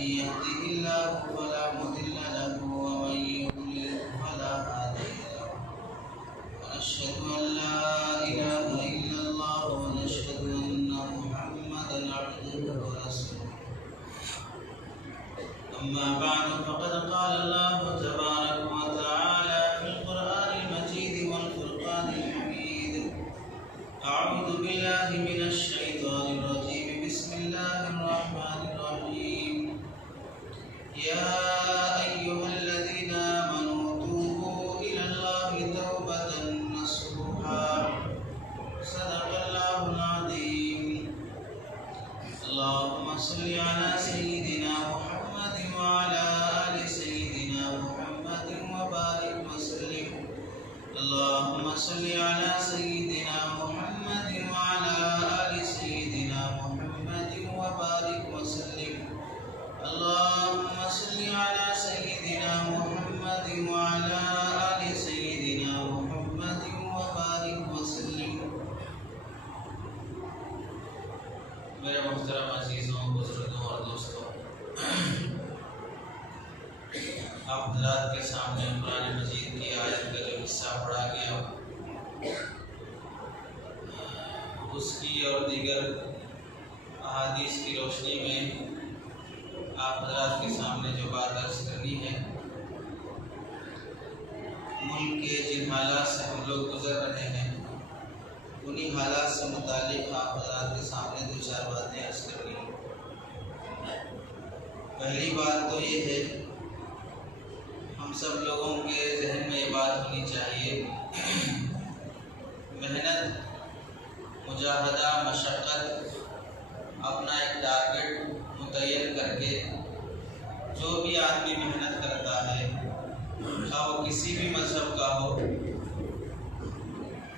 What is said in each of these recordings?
يهده الله فلا مضل له ومن يضلل فلا هادي له ونشهد أن لا إله إلا الله ونشهد أن محمدا عبده ورسوله أما بعد فقد قال الله تبارك وتعالى في القرآن المجيد والفرقان الحميد أعوذ بالله من الشيطان الرجيم بسم الله الرحمن الرحيم يا أيها الذين آمنوا توبوا إلى الله توبة نصوحا صدق الله العظيم اللهم صل على سيدنا محمد وعلى آل سيدنا محمد وبارك وسلم اللهم صل على سيدنا محمد وعلى آل سيدنا محمد وبارك وسلم اللهم صل على سيدنا محمد وعلى آل سيدنا محمد وبارك وسلم. میرے محترم عزیزوں، بزرگوں اور دوستوں، آپ حضرات کے سامنے قرآن مجید کی آیت کا جو حصہ پڑھا گیا اس کی اور دیگر احادیث کی روشنی میں آپ حضرات کے سامنے جو بات عرض کرنی ہے، ملک کے جن حالات سے ہم لوگ گزر رہے ہیں انہی حالات سے متعلق آپ حضرات کے سامنے دو چار باتیں عرض کرنی ہیں۔ پہلی بات تو یہ ہے، ہم سب لوگوں کے ذہن میں یہ بات ہونی چاہیے، محنت، مجاہدہ، مشقت، اپنا ایک ٹارگٹ متعین کر کے جو بھی آدمی محنت کرتا ہے، خواہ وہ کسی بھی مذہب کا ہو،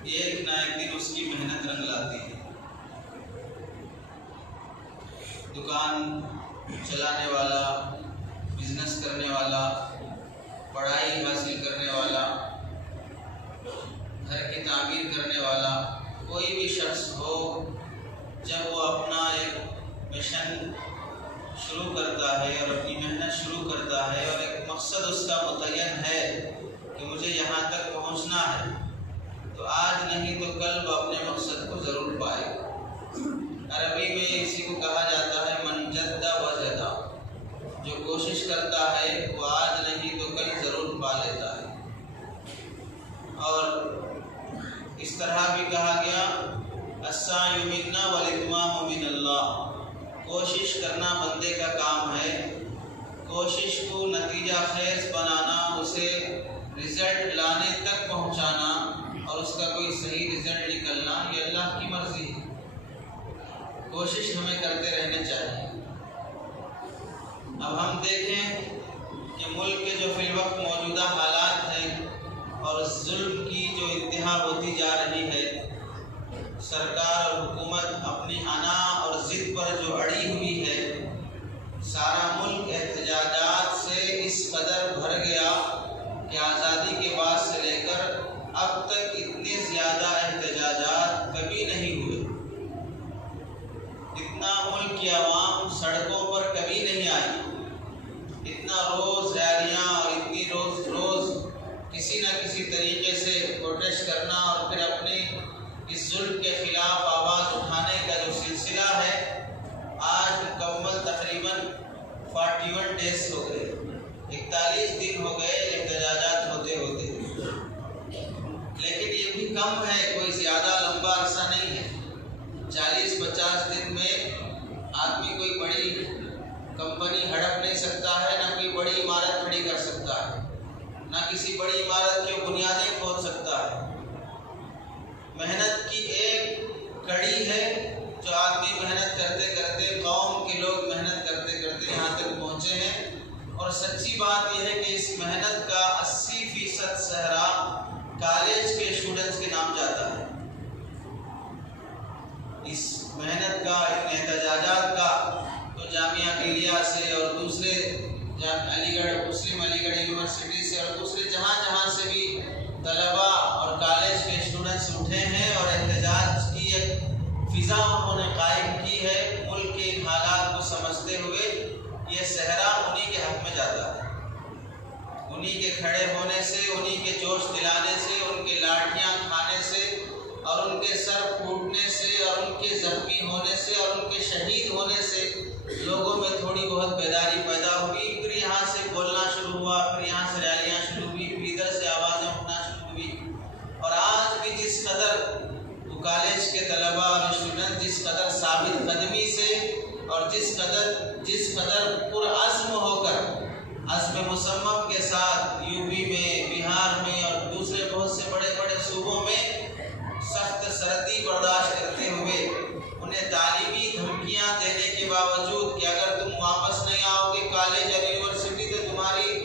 ایک نہ ایک دن اس کی محنت رنگ لاتی ہے۔ دکان چلانے والا، بزنس کرنے والا، پڑھائی حاصل کرنے والا، گھر کی تعمیر کرنے والا، کوئی بھی شخص ہو، جب وہ اپنا ایک مشن شروع کرتا ہے اور اپنی محنت شروع کرتا ہے اور ایک مقصد اس کا متعین ہے کہ مجھے یہاں تک پہنچنا ہے، تو آج نہیں تو کل وہ اپنے مقصد کو ضرور پائے گا۔ عربی میں اسی کو کہا جاتا ہے من جد وجد، جو کوشش کرتا ہے وہ آج نہیں تو کل ضرور پا لیتا ہے۔ اور اس طرح بھی کہا گیا السعی منا والاتمام من اللہ، کوشش کرنا بندے کا کام ہے، کوشش کو نتیجہ خیز بنانا، اسے رزلٹ لانے تک پہنچانا اور اس کا کوئی صحیح رزلٹ نکلنا، یہ اللہ کی مرضی ہے۔ کوشش ہمیں کرتے رہنا چاہیے۔ اب ہم دیکھیں کہ ملک کے جو فی الوقت موجودہ حالات ہیں اور ظلم کی جو انتہا ہوتی جا رہی ہے، سرکار اور حکومت اپنی انا اور ضد پر جو اڑی ہوئی ہے، سارا ملک احتجاجات سے اس قدر بھر گیا کہ آزادی کے بعد سے لے کر اب تک اتنے زیادہ احتجاجات کبھی نہیں ہوئے، اتنا ملک کی عوام سڑکوں پر کبھی نہیں آئی، اتنا روز ریلیاں اور اتنی روز کسی نہ کسی طریقے سے پروٹیسٹ کرنا اور پھر اپنے اس ظلم کے خلاف آواز اٹھانے کا جو سلسلہ ہے، آج مکمل تقریباً 41 ڈیز ہو گئے، 41 دن ہو گئے احتجاجات ہوتے ہوتے، لیکن یہ بھی کم ہے، کوئی زیادہ لمبا عرصہ نہیں ہے۔ 40-50 دن میں آدمی کوئی بڑی کمپنی ہڑپ نہیں سکتا ہے، نہ کوئی بڑی عمارت کھڑی کر سکتا ہے، نہ کسی بڑی عمارت کی بنیادیں کھود سکتا ہے۔ محنت کی ایک کڑی ہے جو آدمی محنت کرتے کرتے، قوم کے لوگ محنت کرتے کرتے یہاں تک پہنچے ہیں، اور سچی بات یہ ہے کہ اس محنت کا 80% صحرا کالج کے اسٹوڈنٹس کے نام جاتا ہے۔ اس محنت کا، ان احتجاجات کا تو جامعہ ملیہ سے اور دوسرے علی گڑھ، مسلم علی گڑھ یونیورسٹی سے اور دوسرے جہاں سے بھی طلباء اور کالج کے اسٹوڈنٹس اٹھے ہیں اور احتجاج کی ایک فضا انہوں نے قائم کی ہے۔ ملک کے حالات کو سمجھتے ہوئے یہ صحرا انہی کے کھڑے ہونے سے، انہی کے جوش دلانے سے، ان کے لاٹھیاں کھانے سے اور ان کے سر پھوٹنے سے اور ان کے زخمی ہونے سے اور ان کے شہید ہونے سے لوگوں میں تھوڑی بہت بیداری پیدا ہوئی۔ پھر یہاں سے بولنا شروع ہوا، پھر یہاں سے ریلیاں شروع ہوئی، پھر ادھر سے آوازیں اٹھنا شروع ہوئی۔ اور آج بھی جس قدر کالج کے طلباء اور اسٹوڈنٹ جس قدر ثابت قدمی سے اور جس قدر پرعزم ہو کر عزم مصمم کے ساتھ یو پی میں، بہار میں اور دوسرے بہت سے بڑے بڑے صوبوں میں سخت سردی برداشت کرتے ہوئے انہیں تعلیمی دھمکیاں دینے کے باوجود کہ اگر تم واپس نہیں آؤ گے کالج اور یونیورسٹی تو تمہاری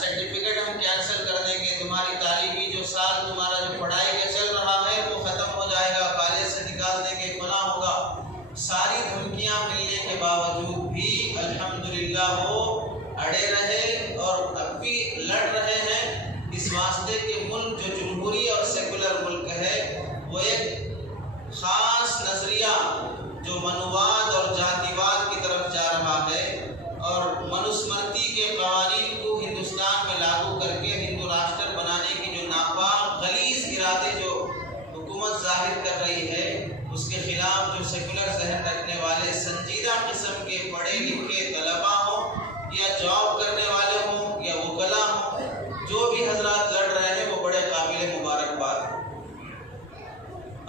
سرٹیفکیٹ ہم کینسل کر دیں گے، تمہاری تعلیمی جو سال تمہارا جو پڑھائی کا چل رہا ہے وہ ختم ہو جائے گا، کالج سے نکال دیں گے، فلاں ہوگا۔ ساری دھمکیاں ملنے کے باوجود بھی الحمدللہ وہ اڑے رہے اور اب بھی لڑ رہے ہیں اس واسطے کہ ملک جو جمہوری اور سیکولر ملک ہے وہ ایک خاص نظریہ جو منوواد اور جاتیواد کی طرف جا رہا ہے اور منوسمرتی کے قوانین کو ہندوستان میں لاگو کر کے ہندو راشٹر بنانے کی جو ناپاک غلیظ ارادے جو حکومت ظاہر کر رہی ہے اس کے خلاف جو سیکولر ذہن رکھنے والے سنجیدہ قسم کے پڑھے لکھے طلباء ہوں یا جاب کرنے والے ہوں یا وکلاء ہوں، جو بھی حضرات لڑ رہے ہیں وہ بڑے قابل مبارکباد ہیں۔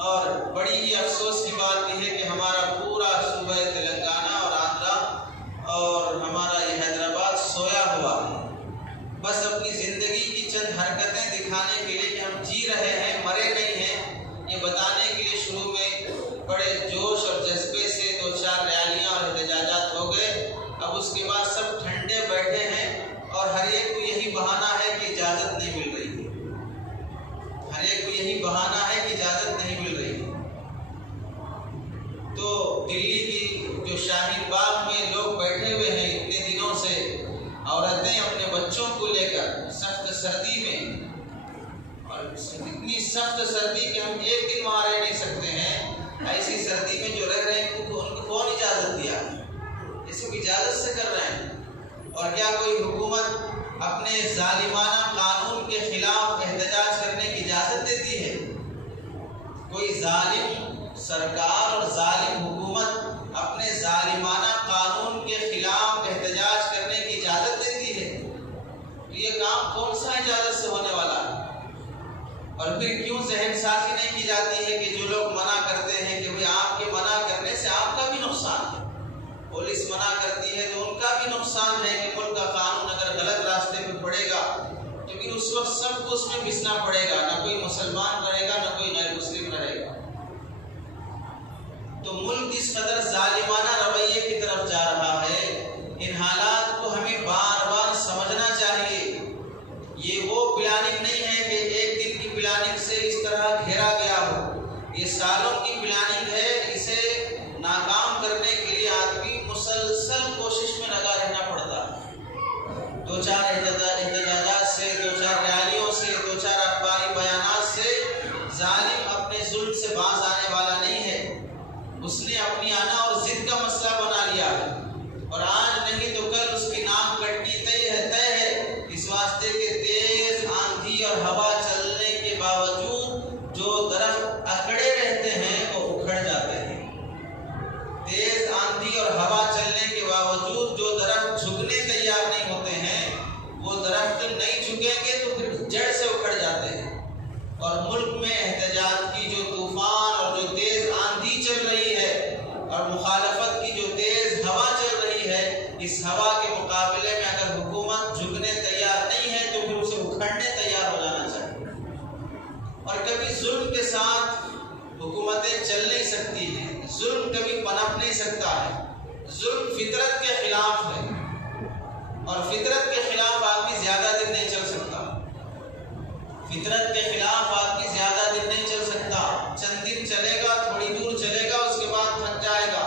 اور بڑی ہی افسوس کی بات یہ ہے کہ ہمارا پورا صوبہ تلنگانہ اور آندھرا اور ہمارا یہ حیدرآباد سویا ہوا ہے، بس اپنی زندگی کی چند حرکتیں دکھانے کے لیے کہ ہم جی رہے ہیں، مرے نہیں ہیں، یہ بتانے کے لیے شروع میں بڑے جوش اور جذبے سے 2-4 ریلیاں اور احتجاجات ہو گئے، اب اس کے بعد سب ٹھنڈے بیٹھے ہیں اور ہر ایک کو یہی بہانہ ہے کہ اجازت نہیں مل رہی ہے، ہر ایک کو یہی بہانہ ہے کہ اجازت نہیں مل رہی ہے۔ تو دلی کی جو شاہین باغ میں لوگ بیٹھے ہوئے ہیں اتنے دنوں سے، عورتیں اپنے بچوں کو لے کر سخت سردی میں، اور اتنی سخت سردی کہ ہم ایک دن وہاں رہ نہیں سکتے ہیں، ایسی سردی میں جو رہ رہے ہیں ان کو کون اجازت دیا؟ اس کو اجازت سے کر رہے ہیں۔ اور کیا کوئی حکومت اپنے ظالمانہ قانون کے خلاف احتجاج کرنے کی اجازت دیتی ہے؟ کوئی ظالم سرکار اور ظالم حکومت اپنے ظالمانہ قانون کے خلاف احتجاج کرنے کی اجازت دیتی ہے؟ یہ کام کون سا اجازت سے ہونے والا ہے؟ اور پھر کیوں ذہن سازی نہیں کی جاتی ہے کہ جو لوگ منع کرتے ہیں کہ بھئی آپ کے منع کرنے سے آپ کا بھی نقصان ہے، پولیس منع کرتی ہے تو ان کا بھی نقصان ہے کہ ملک کا قانون اگر غلط راستے پہ پڑے گا تو پھر اس وقت سب کو اس میں گھسنا پڑے گا، نہ کوئی مسلمان رہے گا نہ کوئی غیر مسلم رہے گا۔ تو ملک جس قدر ظالمانہ رویے کی طرف جا رہا ہے، ان حالات کو ہمیں بار بار سمجھنا چاہیے۔ یہ وہ پلاننگ نہیں ہے کہ ایک دن کی پلاننگ سے اس طرح گھیرا گیا ہو، یہ سالوں کی پلاننگ ہے، اسے ناکام کرنے کے لیے آدمی مسلسل کوشش میں لگا رہنا پڑتا ہے۔ 2-4 احتجاجات سے، 2-4 ریلیوں سے، 2-4 اخباری بیانات سے ظالم اپنے ظلم سے باز آنے والا نہیں ہے، اس نے اپنی آنا اور ضد کا مسئلہ بنا لیا ہے، اور آج نہیں تو کل اس کی ناک کٹنی طے ہے، اس واسطے کہ تیز آندھی اور ہوا چلنے کے باوجود جو درخت اکڑے رہتے ہیں وہ اکھڑ جاتے ہیں۔ تیز آندھی اور ہوا چلنے کے باوجود جو درخت جھکنے تیار نہیں ہوتے ہیں وہ درخت نہیں جھکیں گے تو پھر جڑ سے اکھڑ جاتے ہیں۔ اور ملک میں احتجاج کی جو طوفان اور جو تیز آندھی چل رہی ہے اور مخالفت کی جو تیز ہوا چل رہی ہے، اس ہوا کے مقابلے میں اگر حکومت جھکنے تیار نہیں ہے تو پھر اسے اکھڑنے تیار ہو جانا چاہیے۔ اور کبھی ظلم کے ساتھ حکومتیں چل نہیں سکتی ہیں، ظلم کبھی پنپ نہیں سکتا ہے، ظلم فطرت کے خلاف ہے، اور فطرت کے خلاف آدمی زیادہ دن نہیں چل سکتا، فطرت کے خلاف آدمی زیادہ دن نہیں چل سکتا، چند دن چلے گا، تھوڑی دور چلے گا، اس کے بعد تھک جائے گا،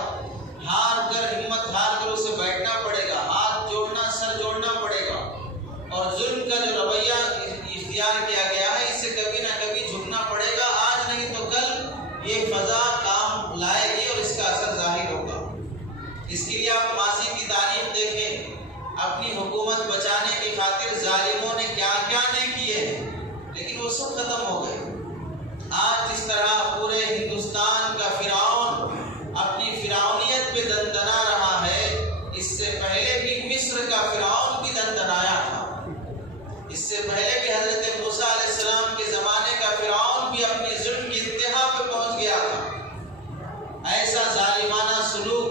ہار کر ہمت ہار کر اسے بیٹھنا پڑے گا، ہاتھ جوڑنا سر جوڑنا پڑے گا، اور ظلم کا جو رویہ اختیار کیا گیا ہے اس سے کبھی نہ کبھی جھکنا پڑے گا، آج نہیں تو کل یہ فضا کام لائے گی اور اس کا اثر ظاہر ہوگا۔ اس کے لیے آپ ماضی کی تاریخ دیکھیں، اپنی حکومت بچانے کی خاطر ظالموں نے سب ختم ہو گئے۔ آج جس طرح پورے ہندوستان کا فرعون اپنی فرعونیت پہ دندنا رہا ہے، اس سے پہلے بھی مصر کا فرعون بھی دندنایا تھا۔ اس سے پہلے بھی حضرت موسیٰ علیہ السلام کے زمانے کا فرعون بھی اپنی ظلم کی انتہا پہ پہنچ گیا تھا۔ ایسا ظالمانہ سلوک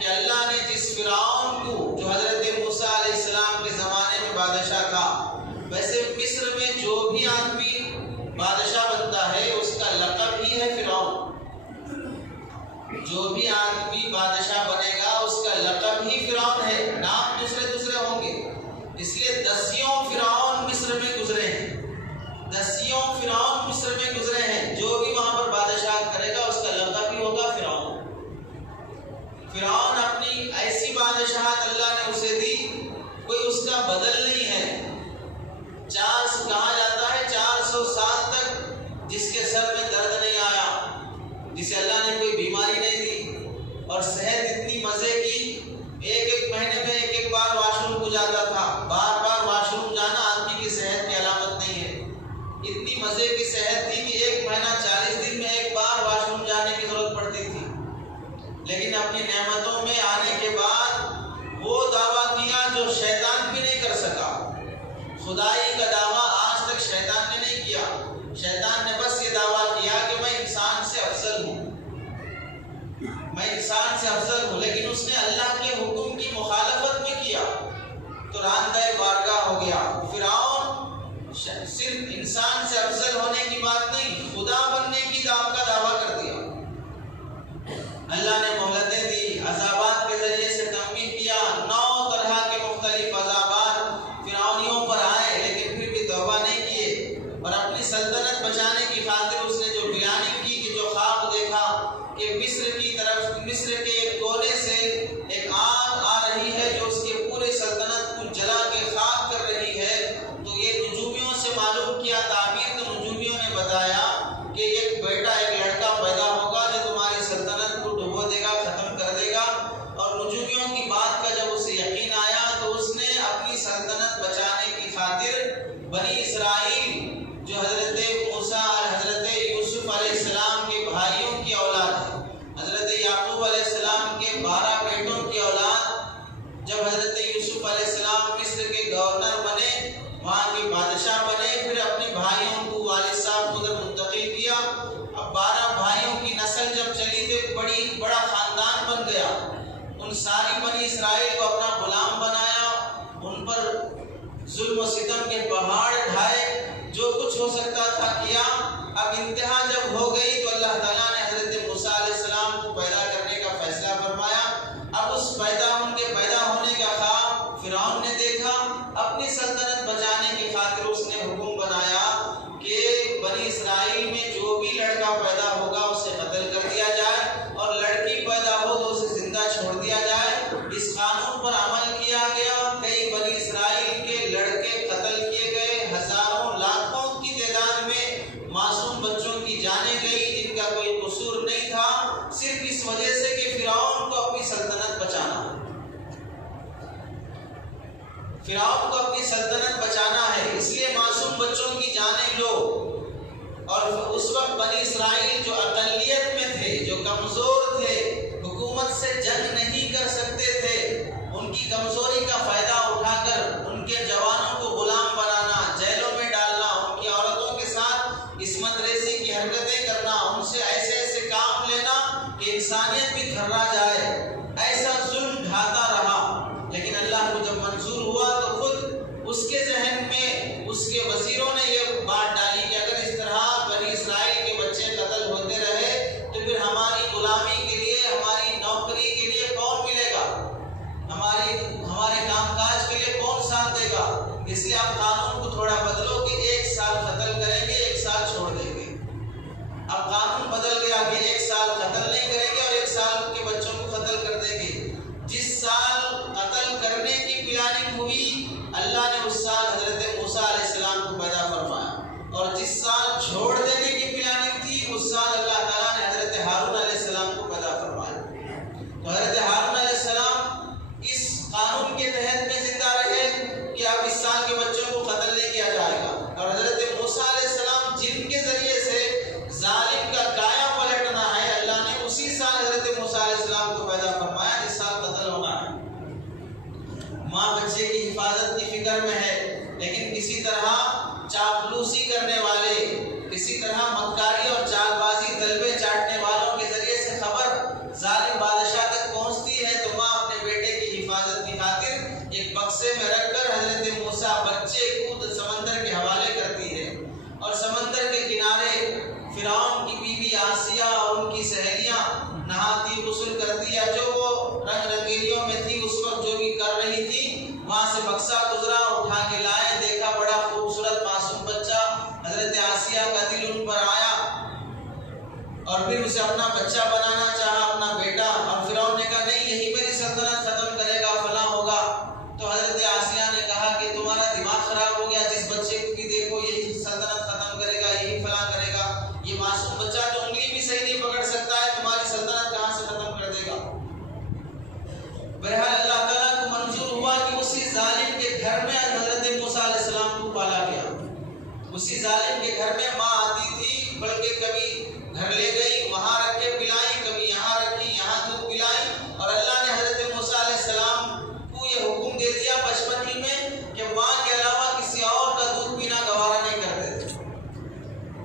کہ اللہ نے جس فرعون کو جو حضرت موسیٰ علیہ السلام کے زمانے میں بادشاہ تھا، ویسے مصر میں جو بھی آدمی بادشاہ بنتا ہے اس کا لقب ہی ہے فرعون۔ جو بھی آدمی بادشاہ بنے گا اس کا لقب ہی فرعون ہے، نام دوسرے دوسرے ہوں گے۔ اس لیے 10 فرعون مصر میں گزرے ہیں، 10 فرعون مصر میں گزرے ہیں۔ جو بھی وہاں پر بادشاہ کرے گا اس کا لقب ہی ہوگا فرعون۔ فرعون اپنی ایسی بادشاہت اللہ نے اسے دی، کوئی اس کا بدل نہیں ہے۔ کہا جاتا ہے 400 سال تک جس کے سر میں درد نہیں آیا، جسے اللہ نے کوئی بیماری نہیں دی، اور صحت اتنی مزے کی، ایک مہینے میں ایک بار واش روم کو جاتا تھا۔ بار بار واش روم جانا آدمی کی صحت کی علامت نہیں ہے۔ اتنی مزے کی صحت تھی کہ 1 مہینہ 40 دن میں ایک بار واش روم جانے کی ضرورت پڑتی تھی، لیکن اپنی نعمتوں میں آنے کے بعد وہ دعویٰ کیا جو شیطان بھی نہیں کر سکا۔ خدائی کا دعویٰ آج تک شیطان نے نہیں کیا۔ شیطان نے بس یہ دعویٰ کیا کہ میں انسان سے افضل ہوں، میں انسان سے افضل ہوں، لیکن اس نے اللہ کے حکم کی مخالفت میں کیا تو راندہ بارگاہ ہو گیا۔ فرعون صرف انسان سے افضل ہونے کی بات نہیں، خدا بننے کی کا دعویٰ کر دیا۔ اللہ نے مہلتیں دی، عذابات کے ذریعے سے تنبیہ کیا، 9 طرح کے مختلف عذابات فرعونیوں پر آئے، لیکن پھر بھی توبہ نہیں کیے، اور اپنی سلطنت بچانے کی خاطر اس نے جو پلاننگ کی، کہ جو خواب دیکھا کہ مصر کے ایک کونے سے ایک آگ آ رہی ہے جو اس کے پورے سلطنت کو جلا کے خاک کر رہی ہے، تو یہ نجومیوں سے معلوم کیا تعبیر، تو نجومیوں نے بتایا کہ ایک بیٹا، ایک لڑکا پیدا ہوگا جو تمہاری سلطنت کو ڈبو دے گا، ختم کر دے گا۔ اور نجومیوں کی بات کا جب اسے یقین آیا تو اس نے اپنی سلطنت بچانے کی خاطر بنی اسرائیل جو حضرت موسیٰ اور حضرت یوسف علیہ السلام کے بھائیوں کی اولاد ہے، حضرت یعقوب علیہ السلام کے 12 بیٹوں کی اولاد، جب حضرت یوسف علیہ السلام مصر کے گورنر بنے، وہاں کے بادشاہ بنے، پھر اپنے بھائیوں کو، والد صاحب کو ادھر منتقل کیا۔ اب 12 بھائیوں کی نسل جب چلی تو بڑا خاندان بن گیا۔ ان ساری بنی اسرائیل کو اپنا غلام بنایا، ان پر ظلم و ستم کے پہاڑ ڈھائے، جو کچھ ہو سکتا تھا کیا۔ اب انتہا جب ہو گئی تو اللہ تعالیٰ نے حضرت موسیٰ علیہ السلام کو پیدا کرنے کا فیصلہ فرمایا۔ اب اس ان کے پیدا ہونے کا خواب فرعون نے دیکھا، اپنی سلطنت بچانے کی خاطر اس نے حکم بنایا کہ بنی اسرائیل میں جو بھی لڑکا پیدا ہوگا اسے قتل کر دیا جائے، اور لڑکی پیدا ہو تو اسے زندہ چھوڑ دیا جائے۔ اس قانون پر عمل کیا گیا، کئی بنی اسرائیل کے لڑکے قتل کیے گئے، ہزاروں لاکھوں کی تعداد میں معصوم بچوں کی جانیں گئی جن کا کوئی قصور نہیں تھا، صرف اس وجہ سے کہ فرعون کو اپنی سلطنت بچانا ہے۔ فرعون کو اپنی سلطنت بچانا ہے، اس لیے معصوم بچوں کی جانیں لو۔ اور اس وقت بنی اسرائیل جو اقلیت میں تھے، جو کمزور تھے، حکومت سے جنگ نہیں کر سکتے تھے، ان کی کمزوری کا فائدہ اٹھا کر ان کے جوانوں کو غلام بنانا، جیلوں میں ڈالنا، ان کی عورتوں کے ساتھ عصمت ریزی کی حرکتیں کرنا، ان سے ایسے کام لینا کہ انسانیت بھی کھرا جائے، ایسا ظلم ڈھاتا رہا۔ لیکن اللہ کو جب منظور ہوا تو خود اس کے ذہن میں اس کے وزیروں نے یہ بات ڈالی کہ اگر اس طرح بنی اسرائیل کے بچے قتل ہوتے رہے تو پھر ہماری غلامی کے لیے، ہماری نوکری کے لیے ماں بچے کی حفاظت کی فکر میں ہے، لیکن کسی طرح چاپلوسی کرنے والے، کسی طرح مکاری اور چال بازی طلبے چاٹنے والوں کے ذریعے سے خبر ظالم بادشاہ تک پہنچتی ہے تو ماں اپنے بیٹے کی حفاظت کی خاطر ایک بکسے میں رکھ کر حضرت موسیٰ بچے کو سمندر کے حوالے کرتی ہے، اور سمندر کے کنارے فرعون کی بیوی آسیہ اور ان کی سہیلیاں نہاتی غسل کرتی ہے، جو وہ رنگ رنگیلیوں میں تھی اس وقت جو بھی کر رہی تھی، وہاں سے بکسا گزرا، اٹھا کے لائے، دیکھا بڑا خوبصورت معصوم بچہ، حضرت آسیہ کا دل ان پر آیا اور پھر اسے اپنا بچہ بنانا چاہا، اپنا بیٹا، اور فرعون نے کہا نہیں یہی میری سلطنت ختم کرے گا، فلاں ہوگا۔ تو حضرت آسیہ نے کہا کہ تمہارا دماغ خراب ہو گیا، جس بچے کو بھی دیکھو یہی سلطنت ختم کرے گا، یہی فلاں کرے گا، یہ معصوم بچہ جو انگلی بھی صحیح نہیں پکڑ سکتا ہے تمہاری سلطنت کہاں سے ختم کر دے گا۔ بہرحال اللہ تعالیٰ کو منظور ہوا کہ اسی ظالم کے گھر میں حضرت موسیٰ علیہ السلام کو پالا گیا۔ اسی ظالم کے گھر میں ماں آتی تھی، بلکہ کبھی گھر لے گئی، وہاں رکھ کے پلائی، کبھی یہاں رکھی، یہاں دودھ پلائی، اور اللہ نے حضرت موسیٰ علیہ السلام کو یہ حکم دے دیا بچپن ہی میں کہ ماں کے علاوہ کسی اور کا دودھ پینا گوارا نہیں کرتے تھے۔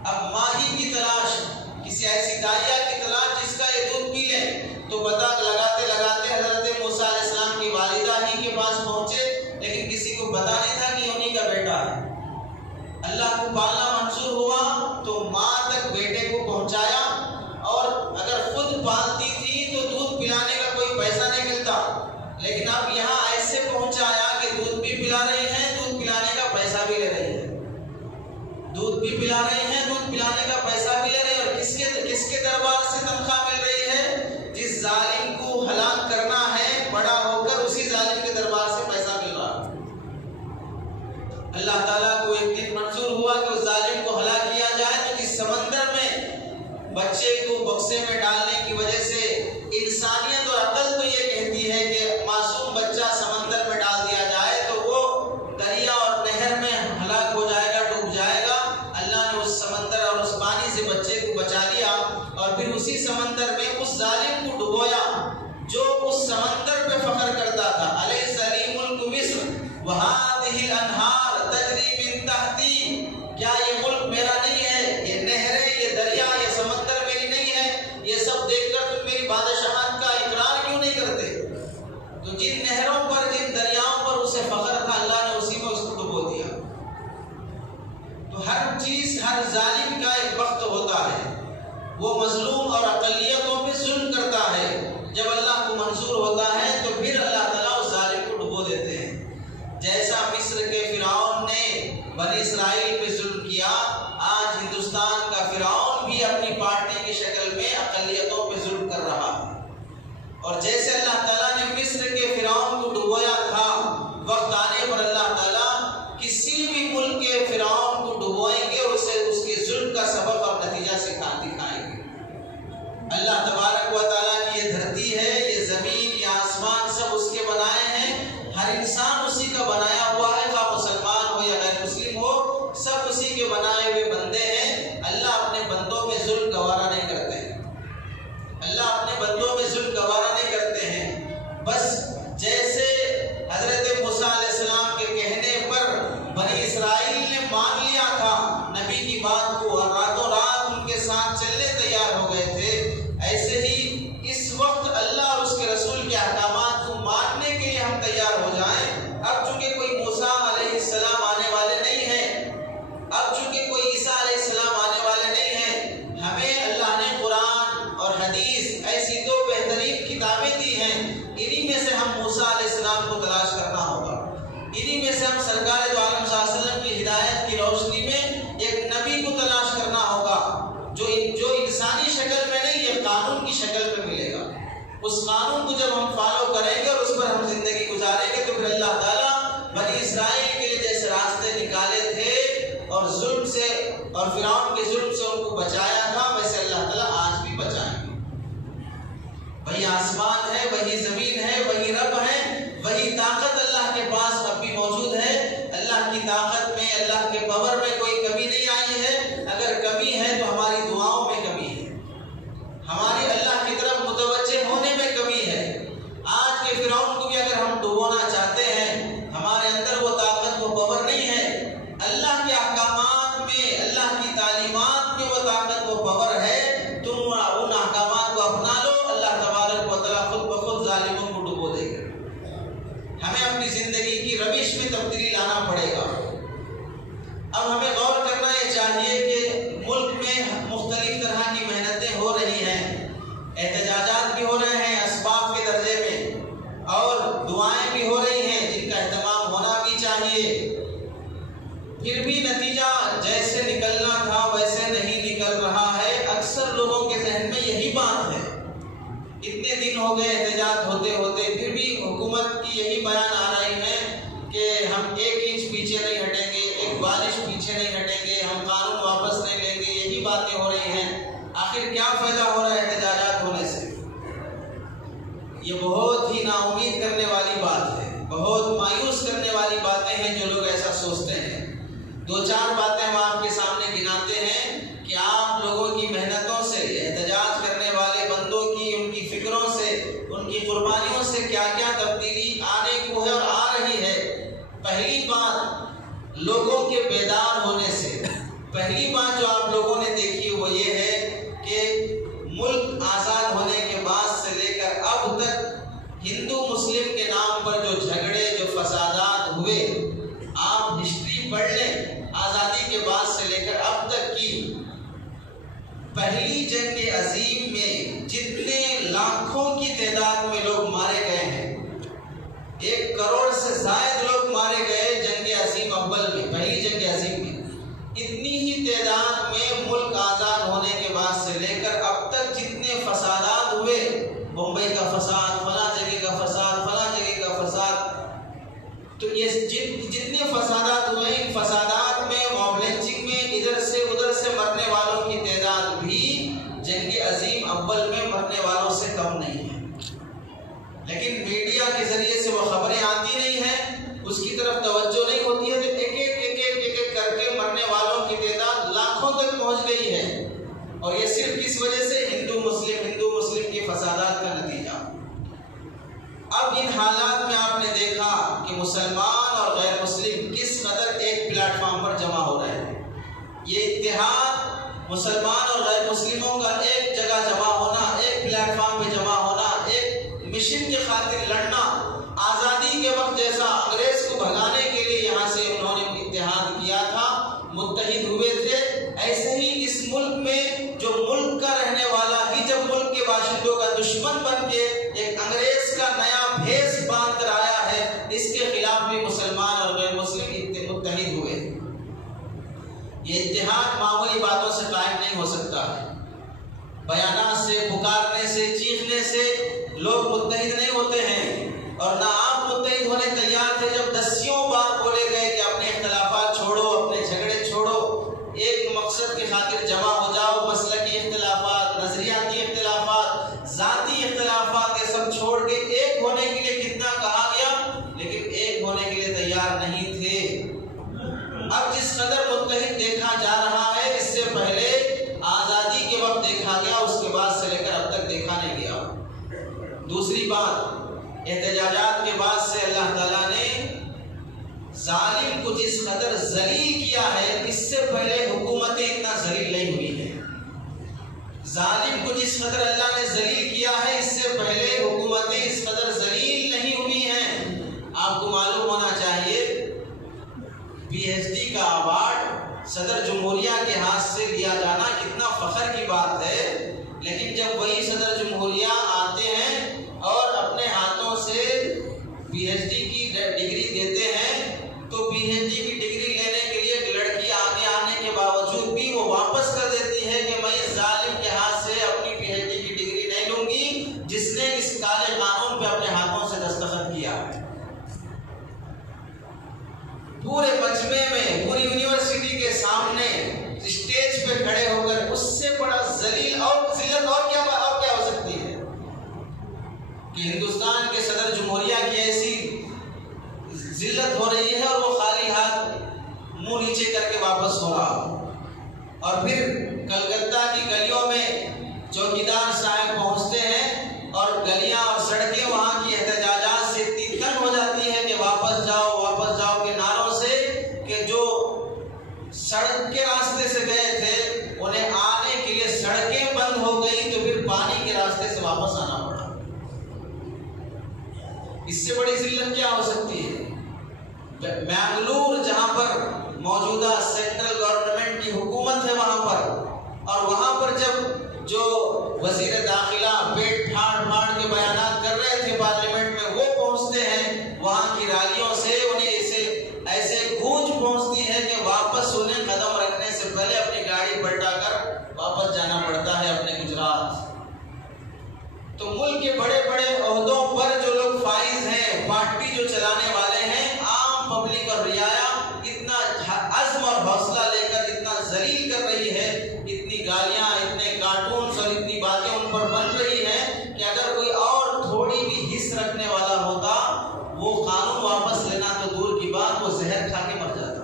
اب ماں ہی کی تلاش، کسی ایسی دائیا کی تلاش جس کا یہ دودھ پی لیں، تو بتا لگاتے لگاتے حضرت موسیٰ علیہ السلام کی والدہ ہی کے پاس پہنچے، لیکن کسی کو پتا نہیں تھا کہ انہی کا بیٹا ہے۔ اللہ کو پالنا منظور ہوا تو ماں تک بیٹے کو پہنچایا، اور اگر خود پالتی تھی تو دودھ پلانے کا کوئی پیسہ نہیں ملتا، لیکن اب یہاں ایسے پہنچایا کہ دودھ بھی پلا رہی ہیں، دودھ پلانے کا پیسہ بھی لے رہی ہے، دودھ بھی پلا رہی ہیں، دودھ پلانے کا پیسہ بھی لے رہی ہے، اور کس کے دربار سے تنخواہ مل رہی ہے؟ جس ظالم کو ہلاک کرنا ہے بڑا ہو کر اسی ظالم کے دربار سے پیسہ مل رہا ہے۔ اللہ تعالیٰ کو ایک دن منظور ہوا کہ اس ظالم کو ہلاک کیا جائے، تو جس سمندر میں بچے کو بکسے میں ڈالنے کی وجہ سے انسانیت اور عقل تو یہ کہتی ہے کہ معصوم بچہ سمندر میں ڈال دیا جائے تو وہ دریا اور نہر میں ہلاک ہو جائے گا، ڈوب جائے گا۔ اللہ نے اس سمندر اور اس پانی سے بچے کو بچا لیا، اور پھر اسی سمندر میں اس ظالم کو ڈبویا جو اس سمندر پہ فخر کرتا تھا، الیس لی ملک مصر وہذہ الانہار تجری من تحتی، کیا یہ ملک میرا نہیں ہے، یہ نہریں، یہ دریا، یہ سمندر میری نہیں ہے؟ یہ سب دیکھ کر تم میری بادشاہت کا اقرار کیوں نہیں کرتے؟ تو جن نہروں پر، جن دریاؤں پر اسے فخر تھا، اللہ نے اسی میں اس کو ڈبو دیا۔ تو ہر چیز، ہر ظالم کا ایک وقت ہوتا ہے، وہ مظلوم اور اقلیتوں پہ ظلم کرتا ہے، جب اللہ کو منظور ہوتا ہے تو پھر اللہ تعالیٰ اس ظالم کو ڈبو دیتے ہیں۔ جیسا مصر کے فرعون نے بنی اسرائیل پہ ظلم کیا، آج ہندوستان کا فرعون بھی اپنی پارٹی کی شکل میں اقلیتوں پہ ظلم کر رہا ہے۔ اور جیسے اللہ تعالیٰ نے مصر کے فرعون کو ڈبویا تھا، وقت آنے پر اللہ تعالیٰ کسی بھی ملک کے فرعون کو ڈبوئیں گے، اسے اس کے ظلم کا سبب اور نتیجہ دکھائیں گے۔ اللہ تبارک و تعالیٰ کی یہ دھرتی ہے، یہ زمین، یہ آسمان، سب اس کے بنائے ہیں، ہر انسان اسی کا بنایا ہوا ہے، خواہ مسلمان ہو یا غیر مسلم ہو، سب اسی کے بنائے ہوئے بندے ہیں۔ اللہ اپنے بندوں میں ظلم گوارا نہیں کرتے ہیں، اللہ اپنے بندوں میں ظلم گوارا نہیں کرتے ہیں۔ بس جیسے حضرت موسیٰ علیہ السلام کے کہنے پر بنی اسرائیل نے مان لیا تھا نبی کی بات کو، اور راتوں رات ان کے ساتھ چلنے تیار ہو گئے تھے، ایسے ہی اس وقت اللہ اور اس کے رسول کے احکامات کو ماننے کے لیے ہم تیار ہو جائیں۔ اب چونکہ کوئی موسیٰ علیہ السلام آنے والے نہیں ہیں، اب چونکہ کوئی عیسیٰ علیہ السلام آنے والے نہیں ہیں، ہمیں اللہ نے قرآن اور حدیث ایسی دو بہترین کتابیں دی ہیں، انہی میں سے ہم موسیٰ علیہ السلام کو تلاش کرنا ہوگا، انہی میں سے ہم سرکار دو عالم صلی اللہ علیہ وسلم کی ہدایت کی روشنی میں ایک نبی کو تلاش کرنا ہوگا جو انسانی شکل میں نہیں، یہ قانون کی شکل میں ملے گا۔ اس قانون کو جب ہم فالو کریں گے اور اس پر ہم زندگی گزاریں گے تو پھر اللہ تعالیٰ بنی اسرائیل کے لیے جیسے راستے نکالے تھے اور ظلم سے اور فرعون کے ظلم سے ان کو بچایا تھا، ویسے اللہ تعالیٰ آج بھی بچائیں گے۔ وہی آسمان ہے، وہی زمین ہے، وہی رب ہے، وہی طاقت اللہ کے پاس اب بھی موجود ہے۔ اللہ کی طاقت میں، اللہ کے پاور میں کوئی کمی نہیں آئی ہے۔ اگر کمی ہے تو ہماری دعاؤں میں کمی ہے، ہماری اللہ کی طرف متوجہ ہونے میں کمی ہے۔ آج کے فرعون کو بھی اگر ہم ڈبونا چاہتے ہیں اب ہمیں غور کرنا یہ چاہیے کہ ملک میں مختلف طرح کی محنتیں ہو رہی ہیں، احتجاجات بھی ہو رہے ہیں اسباب کے درجے میں، اور دعائیں بھی ہو رہی ہیں جن کا اہتمام ہونا بھی چاہیے، پھر بھی نتیجہ جیسے نکلنا تھا ویسے نہیں نکل رہا ہے۔ اکثر لوگوں کے ذہن میں یہی بات ہے، اتنے دن ہو گئے احتجاج ہوتے ہوتے، پھر بھی حکومت کی یہی بیان آ رہی ہے کہ ہم 1 انچ پیچھے نہیں ہٹیں گے، 1 بالش پیچھے نہیں ہٹیں گے، ہم قانون واپس نہیں لیں گے، یہی باتیں ہو رہی ہیں۔ آخر کیا فائدہ ہو رہا ہے احتجاجات ہونے سے؟ یہ بہت ہی نا امید کرنے والی بات ہے، بہت مایوس کرنے والی باتیں ہیں جو لوگ ایسا سوچتے ہیں۔ 2-4 باتیں ہم آپ کے سامنے گناتے ہیں کہ آپ لوگوں کی محنتوں سے، احتجاج کرنے والے بندوں کی، ان کی فکروں سے، ان کی قربانیوں سے کیا کیا تبدیلی آنے کو ہے اور آ رہی ہے۔ پہلی بات لوگوں کے بیدار ہونے سے، پہلی بات جو آپ لوگوں نے دیکھی وہ یہ ہے کہ ملک آزاد ہونے کے بعد سے لے کر اب تک ہندو مسلم کے نام پر جو جھگڑے، جو فسادات ہوئے، آپ ہسٹری پڑھ لیں، آزادی کے بعد سے لے کر اب تک کی پہلی جنگ عظیم میں جتنے لاکھوں کی تعداد میں لوگ مارے گئے ہیں، 1 کروڑ سے زائد لوگ مارے گئے جنگ عظیم اول میں، پہلی جنگ عظیم میں، اتنی ہی تعداد میں ملک آزاد ہونے کے بعد سے لے کر اب تک جتنے فسادات ہوئے، بمبئی کا فساد، فلاں جگہ کا فساد، فلاں جگہ کا فساد، تو یہ جتنے فسادات ہوئے، ان فسادات میں، موب لنچنگ میں، ادھر سے ادھر سے مرنے والوں کی تعداد بھی جنگ عظیم اول میں مرنے والوں سے کم نہیں ہے۔ لیکن میڈیا کے ذریعے سے وہ خبریں آتی نہیں ہیں، اس کی طرف توجہ نہیں ہوتی ہے، تو ایک ایک کر کے مرنے والوں کی تعداد لاکھوں تک پہنچ گئی ہے، اور یہ صرف کس وجہ سے؟ ہندو مسلم کے فسادات کا نتیجہ۔ اب ان حالات میں آپ نے دیکھا کہ مسلمان اور غیر مسلم کس قدر ایک پلیٹ فارم پر جمع ہو رہے ہیں۔ یہ اتحاد مسلمان اور غیر مسلموں کا ایک جگہ جمع ہونا، ایک پلیٹ فارم پہ جمع ہونا، ایک مشن کی خاطر لڑنا، آزادی کے وقت جیسا انگریز کو بھگانے کے لیے یہاں سے انہوں نے اتحاد کیا تھا، متحد ہوئے تھے، ایسے ہی اس ملک میں جو ملک کا رہنے والا ہی جب ملک کے باشندوں کا دشمن بن کے ایک انگریز کا نیا بھیس باندھ کر آیا ہے، اس کے خلاف بھی مسلمان اور غیر مسلم متحد ہوئے۔ یہ اتحاد معمولی باتوں سے قائم نہیں ہو سکتا ہے، بیانات سے، پکارنے سے، چیخنے سے لوگ متحد نہیں ہوتے ہیں، اور نہ آپ متحد ہونے تیار تھے جب 10 بار بولے گئے کہ اپنے اختلافات چھوڑو، اپنے جھگڑے چھوڑو، ایک مقصد کی خاطر جمع ہو جاؤ، مسلکی اختلافات، نظریاتی اختلافات، ذاتی اختلافات، یہ سب چھوڑ کے ایک ہونے کے لیے کتنا کہا گیا، لیکن ایک ہونے کے لیے تیار نہیں تھے۔ اب جس قدر متحد دیکھا جا رہا ہے، اس سے پہلے آزادی کے وقت دیکھا گیا، اس کے بعد سے لے کر اب تک دیکھا نہیں گیا۔ دوسری بات، احتجاجات کے بعد سے اللہ تعالیٰ نے ظالم کو جس قدر ذلیل کیا ہے، اس سے پہلے حکومتیں اتنا ذلیل نہیں ہوئی ہیں۔ ظالم کو جس قدر اللہ نے ذلیل کیا ہے، اس سے پہلے حکومتیں اس قدر ذلیل نہیں ہوئی ہیں۔ آپ کو معلوم ہونا چاہیے PhD کا ایوارڈ صدر جمہوریہ کے ہاتھ سے لیا جانا کتنا فخر کی بات ہے، لیکن جب وہی صدر جمہوریہ آتے ہیں اور اپنے ہاتھوں سے PhD کی ڈگری دیتے ہیں، تو PhD کی ڈگری لینے کے لیے ایک لڑکی آگے آنے کے باوجود بھی وہ واپس کر دیتی ہے کہ میں اس ظالم کے ہاتھ سے اپنی PhD کی ڈگری نہیں لوں گی جس نے اس کالے قانون پہ اپنے ہاتھوں سے دستخط کیا ہے۔ پورے مجمع میں، پوری یونیورسٹی کے سامنے اسٹیج پہ کھڑے ہو کر، اس سے بڑا ذلیل اور ذلت اور کیا ہو سکتی ہے کہ ہندوستان کے صدر جمہوریہ کی ایسی ذلت ہو رہی ہے اور وہ خالی ہاتھ منہ نیچے کر کے واپس ہو رہا ہو۔ اور پھر کلکتہ کی گلیوں میں چوکیدار صاحب پہنچتے ہیں اور گلیاں اور سڑکیں وہاں کی احتجاجات سے اتنی تنگ ہو جاتی ہے کہ واپس جاؤ کے نعروں سے، کہ جو سڑک کے راستے سے گئے تھے انہیں آنے کے لیے سڑکیں بند ہو گئی، تو پھر پانی کے راستے سے واپس آنا پڑا۔ اس سے بڑی ذلت کیا ہو سکتی ہے؟ بنگلور جہاں پر موجودہ سینٹرل گورنمنٹ کی حکومت ہے وہاں پر، اور وہاں پر جب جو وزیر داخلہ پیٹ پھاڑ پھاڑ کے بیانات کر رہے تھے پارلیمنٹ میں، وہ پہنچتے ہیں وہاں کی ریلیوں سے، انہیں ایسے گونج پہنچتی ہے کہ واپس انہیں قدم رکھنے سے پہلے اپنی گاڑی پلٹا کر واپس جانا پڑتا ہے اپنے گجرات۔ تو ملک کے بڑے بڑے عہدوں پر جو لوگ فائز ہیں، پارٹی جو چلانے والے ہیں، عام پبلک اور رعایا اتنا عزم اور حوصلہ لے کر اتنا ذلیل کر رہی ہے، اتنی گالیاں، اتنے کارٹونز اور اتنی باتیں ان پر بن رہی ہیں کہ اگر کوئی اور تھوڑی بھی حص رکھنے والا ہوتا، وہ قانون واپس لینا تو دور کی بات، وہ زہر کھا کے مر جاتا۔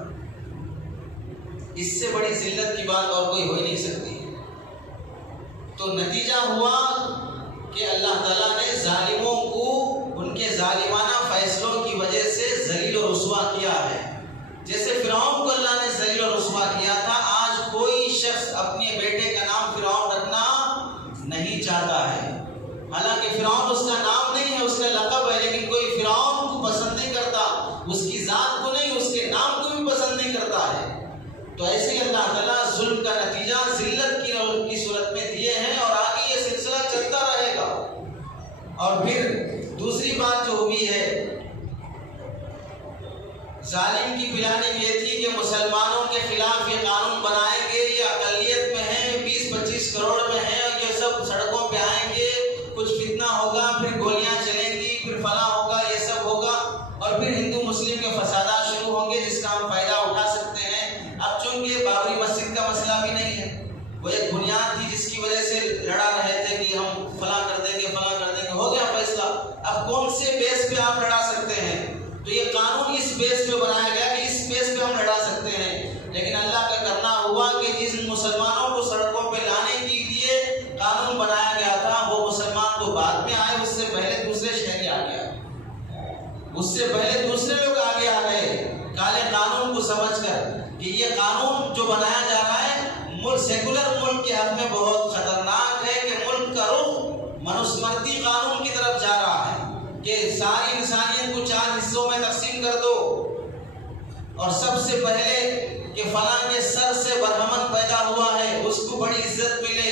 اس سے بڑی ذلت کی بات اور کوئی ہو ہی نہیں سکتی۔ تو نتیجہ ہوا کہ اللہ تعالیٰ نے ظالموں کو ان کے ظالمانہ فیصلوں کی وجہ سے ذلیل و رسوا کیا ہے۔ جیسے فرعون کو اللہ نے ذلیل و رسوا کیا تھا، آج کوئی شخص اپنے بیٹے کا نام فرعون رکھنا نہیں چاہتا ہے۔ حالانکہ فرعون اس کا نام نہیں ہے، اس کا لقب ہے، لیکن کوئی فرعون کو پسند نہیں کرتا، اس کی ذات کو نہیں، اس کے نام کو بھی پسند نہیں کرتا ہے۔ تو ایسے ہی اللہ تعالیٰ ظلم کا نتیجہ ذلت کی صورت میں دیے ہیں، اور آگے یہ سلسلہ چلتا رہے گا۔ اور پھر دوسری بات جو ہوئی ہے ظالم کی پلاننگ یہ تھی کہ مسلمانوں کے خلاف یہ قانون بنائیں گے، یہ اقلیت میں ہیں، 20-25 کروڑ میں ہیں، اور یہ سب سڑکوں پہ آئیں گے، کچھ فتنہ ہوگا، پھر گولیاں چلیں گی، پھر فلاں ہوگا، یہ سب ہوگا، اور پھر ہندو مسلم کے فسادات شروع ہوں گے جس کا ہم فائدہ اٹھا سکتے ہیں۔ اب چونکہ بابری مسجد کا مسئلہ بھی نہیں ہے، وہ ایک بنیاد تھی جس کی وجہ سے لڑا رہے تھے کہ ہم فلاں کر دیں گے، فلاں کر دیں گے، ہو گیا فیصلہ۔ اب کون سے بیس پہ آپ لڑا سکتے ہیں؟ تو یہ قانون اس بیس پہ بنایا گیا کہ اس بیس پہ ہم لڑا سکتے ہیں، لیکن اللہ کا کرنا ہوا کہ جس مسلمانوں کو سڑکوں پہ لانے کے لیے قانون بنایا گیا تھا، وہ مسلمان تو بعد میں آئے، اس سے پہلے دوسرے شہری آ گیا، اس سے پہلے دوسرے لوگ آگے آ گئے کالے قانون کو سمجھ کر کہ یہ قانون جو بنایا جا رہا ہے سیکولر ملک کے حق میں بہت خطرناک ہے، کہ ملک کا رخ منوسمرتی قانون کی طرف جا رہا ہے کہ ساری انسانیت کو 4 حصوں میں تقسیم کر دو، اور سب سے پہلے کہ فلاں کے سر سے برہمن پیدا ہوا ہے اس کو بڑی عزت ملے،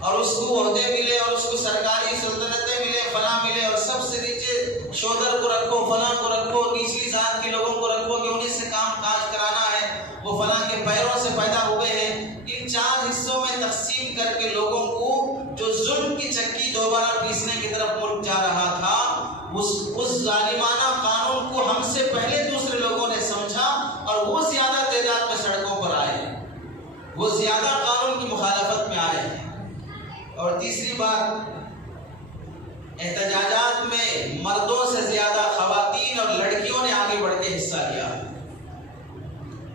اور اس کو عہدے ملے، اور اس کو سرکاری سلطنتیں ملے، فلاں ملے، اور سب سے نیچے شودر کو رکھو، فلاں کو رکھو، نچلی ذات کے لوگوں کو رکھو کہ انہیں سے کام کاج کرانا ہے، وہ فلاں کے پیروں سے پیدا ہوئے ہیں۔ ان 4 حصوں میں تقسیم کر کے لوگوں کو جو ظلم کی چکی دوبارہ پیسنے کی طرف ملک جا رہا تھا، اس ظالمانہ قانون کو ہم سے پہلے دوسرے لوگوں نے سمجھا، اور وہ زیادہ تعداد میں سڑکوں پر آئے، وہ زیادہ قانون کی مخالفت میں آئے ہیں۔ اور تیسری بات، احتجاجات میں مردوں سے زیادہ خواتین اور لڑکیوں نے آگے بڑھ کے حصہ لیا۔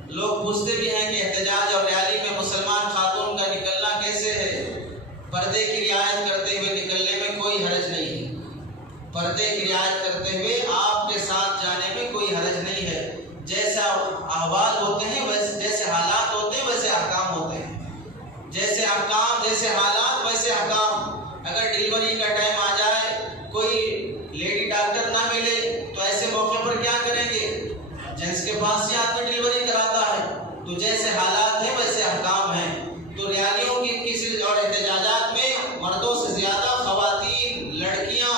لوگ پوچھتے بھی ہیں کہ احتجاج اور ریلی میں مسلمان خاتون کا نکلنا کیسے ہے؟ پردے کی رعایت کرتے ہوئے نکلنے میں کوئی حرج نہیں ہے، پردے کی رعایت کرتے ہوئے آپ کے ساتھ جانے میں کوئی حرج نہیں ہے۔ جیسا احوال ہوتے ہیں، جیسے حالات ہوتے ہیں ویسے احکام ہوتے ہیں، جیسے احکام جیسے حالات ویسے احکام۔ اگر ڈیلیوری کا ٹائم آ جائے، کوئی لیڈی ڈاکٹر نہ ملے، تو ایسے موقع پر کیا کریں گے؟ جنس کے پاس سے آدمی ڈیلیوری کراتا ہے۔ تو جیسے حالات ہیں ویسے احکام ہیں۔ تو ریالیوں کی کسی اور احتجاجات میں مردوں سے زیادہ خواتین، لڑکیاں،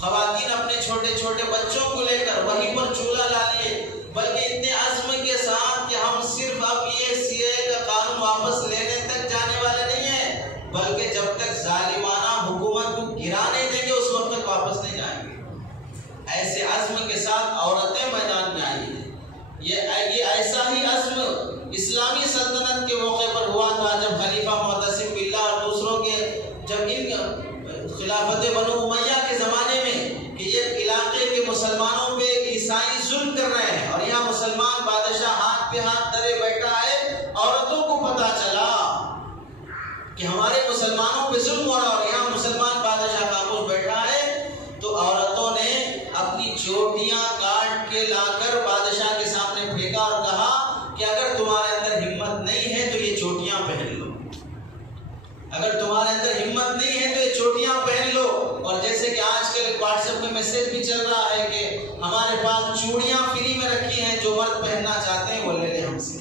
خواتین اپنے چھوٹے چھوٹے بچوں کو لے کر وہیں پر چولہا لا لیے، بلکہ اتنے عزم کے ساتھ کہ ہم صرف اب یہ CAA کا قانون واپس لینے تک جانے والے نہیں ہیں، بلکہ جب تک ظالمانہ حکومت کو گرا نہیں دیں گے اس وقت تک واپس نہیں جائیں گے۔ ایسے عزم کے ساتھ عورتیں میدان میں آئی ہیں۔ یہ ایسا ہی عزم اسلامی سلطنت کے موقع پر ہوا تھا، جب خلیفہ معتصم باللہ اور دوسروں کے جب ان خلافت بنو امیہ کے زمانے میں کہ یہ علاقے کے مسلمانوں پہ عیسائی ظلم کر رہے ہیں، اور یہاں مسلمان بادشاہ ہاتھ پہ ہاتھ دھرے بیٹھا ہے، عورتوں کو پتا چلا کہ ہمارے مسلمانوں پہ ظلم ہو رہا، اور یہاں مسلمان بادشاہ خاموش بیٹھا ہے، تو عورتوں نے اپنی چوٹیاں کاٹ کے لا کر بادشاہ کے سامنے پھینکا اور کہا کہ اگر تمہارے اندر ہمت نہیں ہے تو یہ چوٹیاں پہن لو، اگر تمہارے اندر ہمت نہیں ہے تو یہ چوٹیاں پہن لو۔ اور جیسے کہ آج کل واٹس ایپ میں میسج بھی چل رہا ہے کہ ہمارے پاس چوڑیاں فری میں رکھی ہیں، جو مرد پہننا چاہتے ہیں وہ لے لیں ہم سے۔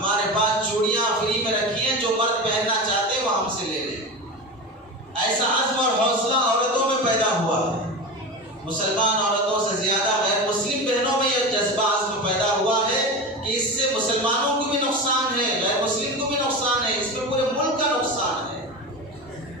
ہمارے پاس چوڑیاں فری میں رکھی ہیں، جو مرد پہننا چاہتے ہیں وہ ہم سے لے لیں۔ ایسا عزم اور حوصلہ عورتوں میں پیدا ہوا ہے۔ مسلمان عورتوں سے زیادہ غیر مسلم بہنوں میں یہ جذبہ عزم پیدا ہوا ہے کہ اس سے مسلمانوں کو بھی نقصان ہے، غیر مسلم کو بھی نقصان ہے، اس میں پورے ملک کا نقصان ہے۔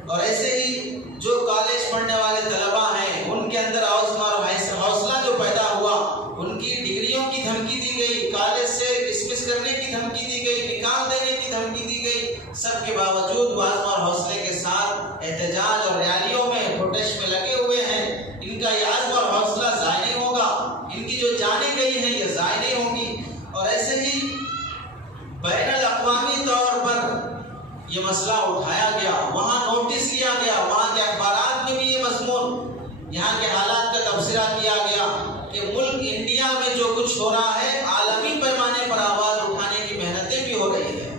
اور ایسے ہی جو کالج پڑھنے والے طلباء ہیں، ان کے اندر عزم اور حوصلہ جو پیدا ہوا، ان کی ڈگریوں کی دھمکی دی گئی، کالج سے ڈسمس کرنے کی دھمکی دی گئی، نکال دینے کی دھمکی دی گئی، سب کے باوجود وہ عزم اور حوصلے کے ساتھ احتجاج اور ریالیوں میں پروٹیسٹ میں لگے ہوئے ہیں۔ ان کا یہ عزم اور حوصلہ ضائع نہیں ہوگا، ان کی جو جانیں گئی ہیں یہ ضائع نہیں ہوگی۔ اور ایسے ہی بین الاقوامی طور پر یہ مسئلہ اٹھایا گیا، وہاں نوٹس لیا گیا، وہاں کے اخبارات میں بھی یہ مضمون، یہاں کے حالات کا تبصرہ کیا گیا کہ ملک انڈیا میں جو کچھ ہو رہا ہے عالمی پیمانے پر آواز اٹھانے کی محنتیں بھی ہو رہی ہیں۔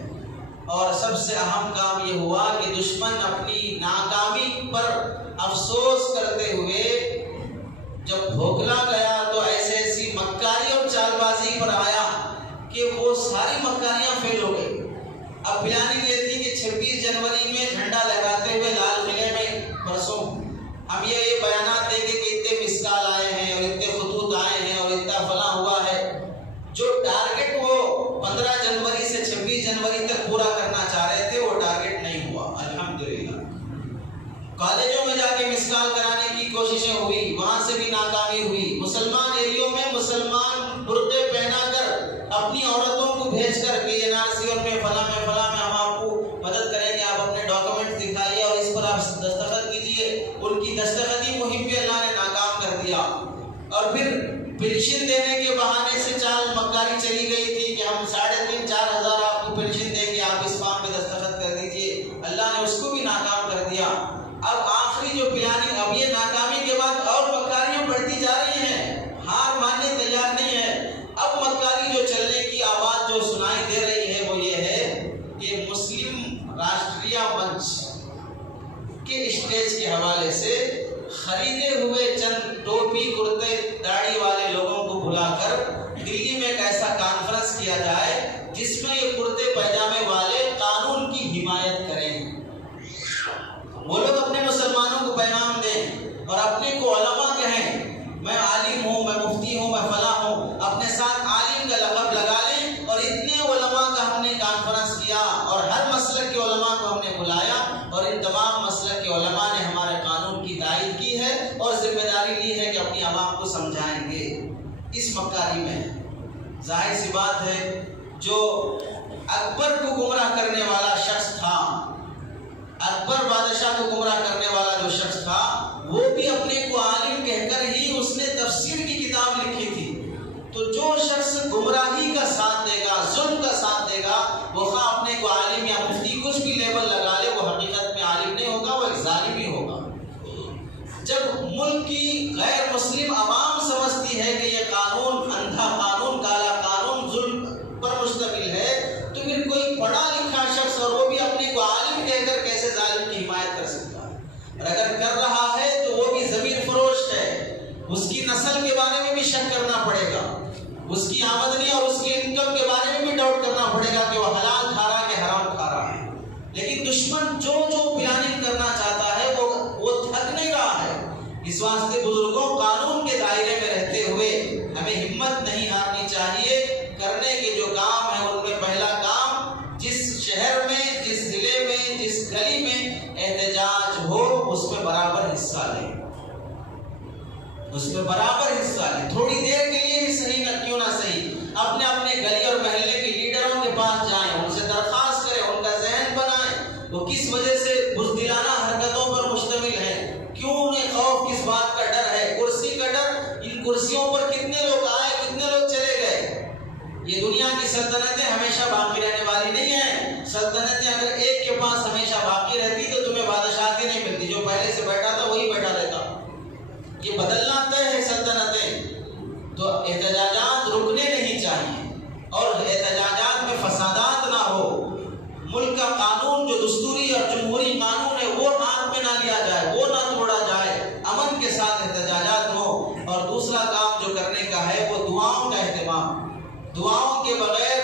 اور سب سے اہم کام یہ ہوا کہ دشمن اپنی ناکامی پر افسوس کرتے ہوئے جب بھوکلا گیا تو ایسی مکاری اور چال بازی پر آیا کہ وہ ساری مکاریاں فیل ہو گئی۔ اب پلاننگ یہ تھی کہ 26 جنوری میں جھنڈا لہراتے ہوئے لال قلعے میں پرسوں ہم یہ بیانات دیں گے کہ اتنے مسکال آئے ہیں اور اتنے خطوط آئے ہیں اور اتنا فلاں ہوا ہے۔ جو ٹارگٹ وہ 15 جنوری سے 26 جنوری تک پورا کرنا چاہ رہے تھے وہ ٹارگٹ نہیں ہوا، الحمدللہ۔ کالجوں میں جا کے مسکال کرانے کی کوششیں ہوئی، وہاں سے بھی ناکامی ہوئی۔ مسلمان ایریوں میں مسلمان برقعے پہنا کر اپنی عورتوں کو بھیج کر کہ NRC اور میں فلاں میں ہم آپ کو مدد کریں گے، آپ اپنے ڈاکومنٹ دکھائیے اور اس پر آپ دستخط کیجیے، ان کی دستخطی مہم بھی اللہ نے ناکام کر دیا۔ اور پھر پینشن دینے کے بہانے سے چال مکاری چلی گئی تھی کہ ہم 3,500-4 ہزار آپ کو پینشن دیں گے، آپ اس فارم پہ دستخط کر دیجیے، اللہ نے اس کو بھی ناکام کر دیا۔ اب آخری جو پلاننگ، اب یہ ناکامی کے بعد اور مکاریاں بڑھتی جا رہی ہیں، ہار ماننے تیار نہیں ہے۔ اب مکاری جو چلنے کی آواز جو سنائی دے رہی ہے وہ یہ ہے کہ مسلم راشٹریہ منچ کے اسٹیج کے حوالے سے خریدے ہوئے چند ٹوپی کرتے داڑھی والے لوگوں کو بلا کر دلی میں ایک ایسا کانفرنس کیا جائے جس میں یہ کرتے پیجامے والے قانون کی حمایت کریں۔ وہ لوگ اپنے مسلمانوں کو پیغام دیں اور اپنے کو علماء کہیں، میں عالم ہوں، میں مفتی ہوں، میں فلاں ہوں، اپنے ساتھ عالم کا لقب لگا لیں۔ اور اتنے علماء کا ہم نے کانفرنس کیا اور ہر مسلک کے علماء کو ہم نے بلایا اور ان تمام مسلک کے علماء نے ہمارے قانون کی تائید کی ہے اور ذمہ داری لی ہے کہ اپنی عوام کو سمجھائیں گے۔ اس مکاری میں ظاہر سی بات ہے جو اکبر کو گمراہ کرنے والا شخص تھا، اکبر بادشاہ کو گمراہ کرنے والا جو شخص تھا، وہ بھی اپنے کو عالم کہہ کر ہی اس نے تفسیر کی کتاب لکھی تھی۔ تو جو شخص گمراہی کا ساتھ دے گا، ظلم کا ساتھ دے گا، وہ خواہ اپنے کو عالم یا مفتی کچھ بھی لیبل لگا لے، وہ حقیقت میں عالم نہیں ہوگا، وہ ایک ظالم ہی ہوگا۔ جب ملک کی غیر مسلم عوام سمجھتی ہے کہ یہ قانون اندھا قانون، کالا قانون ظلم پر مشتمل ہے، تو پھر کوئی پڑھا لکھا شخص اور وہ بھی اپنے کو عالم کہہ کر کیسے ظالم کی حمایت کر سکتا ہے؟ اور اگر کر رہا ہے تو وہ بھی ضمیر فروش ہے، اس کی نسل کے بارے میں بھی شک کرنا پڑے گا، اس کی آمدنی اور اس کی انکم کے بارے میں بھی ڈاؤٹ کرنا پڑے گا کہ وہ حلال کھا رہا ہے کہ حرام کھا رہا ہے۔ لیکن دشمن جو پلاننگ کرنا چاہتا ہے وہ تھک نہیں رہا ہے۔ اس واسطے بزرگوں قانون کے دائرے میں رہتے ہوئے ہمیں ہمت نہیں ہارنی چاہیے۔ کرنے کے جو کام ہیں ان میں پہلا کام، جس شہر میں، جس ضلع میں، جس گلی میں احتجاج ہو اس میں برابر حصہ لیں، اس میں برابر حصہ لیں۔ تھوڑی دیر کے لیے ہی صحیح نہ کیوں نہ صحیح، اپنے اپنے گلی اور محلے کے لیڈروں کے پاس جائیں، ان سے درخواست کریں، ان کا ذہن بنائیں وہ کس وجہ سے بزدلانہ حرکتوں پر مشتمل ہے، کیوں انہیں خوف کس بات کا ڈر ہے، کرسی کا ڈر۔ ان کرسیوں پر کتنے لوگ آئے، کتنے لوگ چلے گئے۔ یہ دنیا کی سلطنتیں ہمیشہ باقی رہنے والی نہیں ہیں۔ سلطنتیں اگر ایک کے پاس ہمیشہ باقی رہتی تو تمہیں بادشاہتی نہیں ملتی، جو پہلے سے بیٹھا تھا وہی بیٹھا رہتا۔ یہ بدلنا طے ہے سلطنتیں۔ تو احتجاجات رکنے نہیں چاہیے اور احتجاجات میں فسادات نہ ہو۔ ملک کا قانون جو دستوری اور جمہوری قانون ہے وہ ہاتھ میں نہ لیا جائے، وہ نہ توڑا جائے، امن کے ساتھ احتجاجات ہو۔ اور دوسرا کام جو کرنے کا ہے وہ دعاؤں کا اہتمام۔ دعاؤں کے بغیر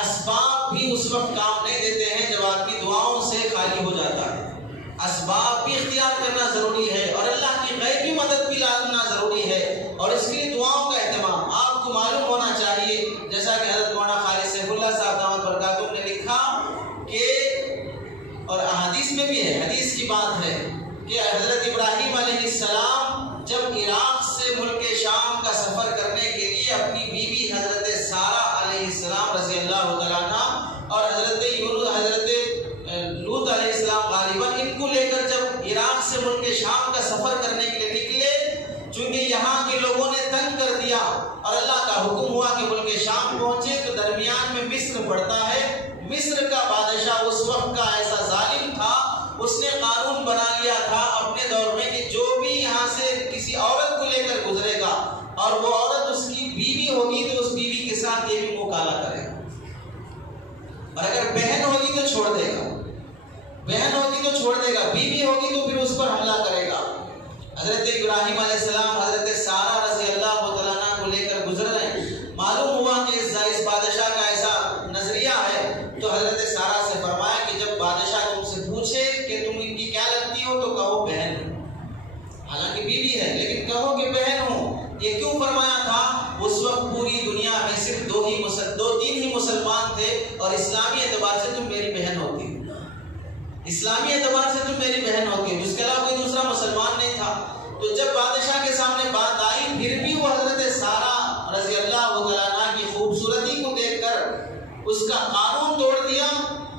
اسباب بھی اس وقت کام نہیں دیتے ہیں جب آدمی دعاؤں سے خالی ہو جاتا ہے. اسباب بھی اختیار کرنا ضروری ہے اور اللہ کی غیبی مدد بھی لازمنا ضروری ہے، اور اس کے لیے دعاؤں کا اہتمام آپ کو معلوم ہونا چاہیے. جیسا کہ حضرت مولانا خالد سیف اللہ صاحب دامت برکاتہ نے لکھا کہ، اور احادیث میں بھی ہے، حدیث کی بات ہے کہ حضرت ابراہیم علیہ السلام جب عراق سے ملک شام کا سفر کرنے کے لیے اپنی بیوی حضرت سارہ علیہ السلام رضی اللہ تعالیٰ عنہ اور حضرت لوط علیہ السلام غالباً ان کو لے کر جب عراق سے ملک شام کا سفر کرنے کے لیے نکلے، چونکہ یہاں کے لوگوں نے تنگ کر دیا اور اللہ کا حکم ہوا کہ ملک شام پہنچے، تو درمیان میں مصر پڑتا ہے. مصر کا بادشاہ اس وقت کا ایسا ظالم تھا، اس نے قانون بنا لیا تھا اپنے دور میں کہ جو بھی یہاں سے کسی عورت کو لے کر گزرے گا اور وہ عورت اس کی بیوی ہوگی تو اس بیوی کے ساتھ یہ بھی مکالہ کرے گا، اور اگر بہن ہوگی تو چھوڑ دے گا، بہن ہوگی تو چھوڑ دے گا، بیوی ہوگی تو پھر اس پر حملہ کرے گا. حضرت ابراہیم علیہ السلام حضرت سارہ رضی اللہ تعالیٰ عنہ کو لے کر گزر رہے ہیں. معلوم ہوا کہ اس بادشاہ کا ایسا نظریہ ہے، تو حضرت سارہ سے فرمایا کہ جب بادشاہ تم سے پوچھے کہ تم ان کی کیا لگتی ہو تو کہو بہن ہو، حالانکہ بیوی ہے لیکن کہو کہ بہن ہو. یہ کیوں فرمایا تھا؟ اس وقت پوری دنیا میں صرف دو تین ہی مسلمان تھے، اور اسلامی اعتبار سے تم میری بہن ہوتی، اسلامی اعتبار سے تم میری بہن ہوتی، جس کے علاوہ کوئی دوسرا مسلمان نہیں تھا. تو جب بادشاہ کے سامنے بات آئی، پھر بھی وہ حضرت سارہ رضی اللہ تعالیٰ عنہ کی خوبصورتی کو دیکھ کر اس کا قانون توڑ دیا.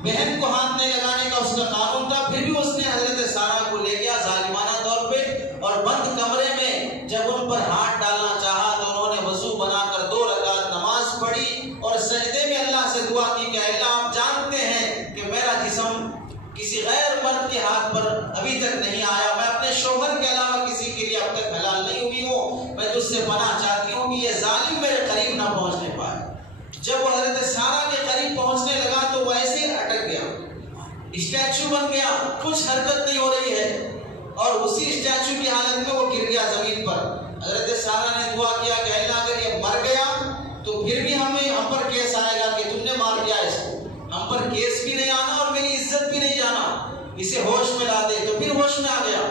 بہن کو ہاتھ نہیں لگانے کا اس کا قانون تھا، پھر بھی اس نے حضرت سارہ کو لے گیا ظالمانہ طور پہ، اور بند کمرے میں جب ان پر ہاتھ ڈالنا چاہا تو انہوں نے وضو بنا کر 2 رکعت نماز پڑھی اور سجدے میں اللہ سے دعا کی کہ اللہ آپ جانتے ہیں کہ میرا جسم کسی غیر مرد کے ہاتھ پر ابھی تک نہیں آیا، میں اپنے شوہر کے علاوہ کسی کے لیے اب تک حلال نہیں ہوئی ہوں، میں تجھ سے پناہ چاہتی ہوں کہ یہ ظالم میرے قریب نہ پہنچنے پائے. جب وہ حضرت سارہ کے قریب پہنچنے لگا تو وہ ایسے ہی اٹک گیا، اسٹیچو بن گیا، کچھ حرکت نہیں ہو رہی ہے، اور اسی اسٹیچو کی حالت میں وہ گر گیا زمین پر. حضرت سارہ نے دعا کیا کہ اللہ اگر یہ مر گیا تو پھر بھی ہم پر کیس آئے گا کہ تم نے مار دیا اس کو، ہم پر کیس بھی نہیں آنا اور میری عزت بھی نہیں جانا، اسے ہوش میں لا دے. تو پھر ہوش میں آ گیا،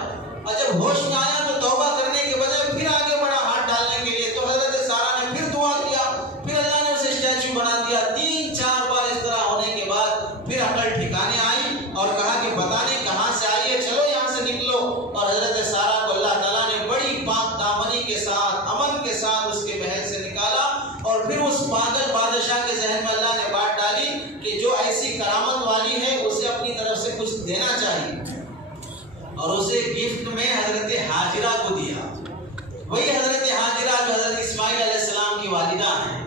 اور جب ہوش میں آیا تو توبہ کرنے کے بجائے پھر آگے بڑھا ہاتھ ڈالنے کے لیے. تو حضرت سارہ نے پھر دعا کیا، پھر اللہ نے اسے اسٹیچو بنا دیا. 3-4 بار اس طرح ہونے کے بعد پھر عقل ٹھکانے آئی اور کہا کہ پتہ نہیں کہاں سے آئی ہے، چلو یہاں سے نکلو. اور حضرت سارہ کو اللہ تعالیٰ نے بڑی پاک دامنی کے ساتھ، امن کے ساتھ اس کے محل سے نکالا، اور پھر اس پاگل بادشاہ کے ذہن میں اللہ نے بات ڈالی کہ جو ایسی کرامت والی ہے اسے اپنی طرف سے کچھ دینا چاہیے، اور اسے گفٹ میں حضرت حاجرہ کو دیا. وہی حضرت حاجرہ جو حضرت اسماعیل علیہ السلام کی والدہ ہیں،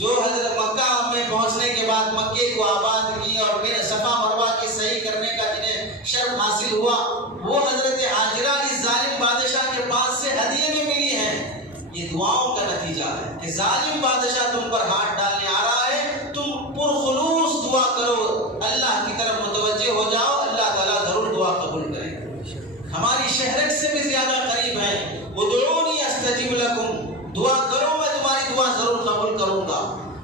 جو حضرت مکہ میں پہنچنے کے بعد مکے کو آباد کی اور پھر صفا مروہ کے صحیح کرنے کا جنہیں شرف حاصل ہوا، وہ حضرت حاجرہ اس ظالم بادشاہ کے پاس سے ہدیے میں ملی ہیں. یہ دعاؤں کا نتیجہ ہے کہ ظالم بادشاہ تم پر ہاتھ ڈالنے آ رہا ہے، تم پرخلوص دعا کرو، اللہ کی طرف متوجہ ہو جاؤ، اللہ تعالیٰ ضرور دعا قبول کرے گا. ہماری شہرت سے بھی زیادہ قریب ہے. ادعونی استجب لکم، دعا کرو میں تمہاری دعا ضرور قبول کروں گا.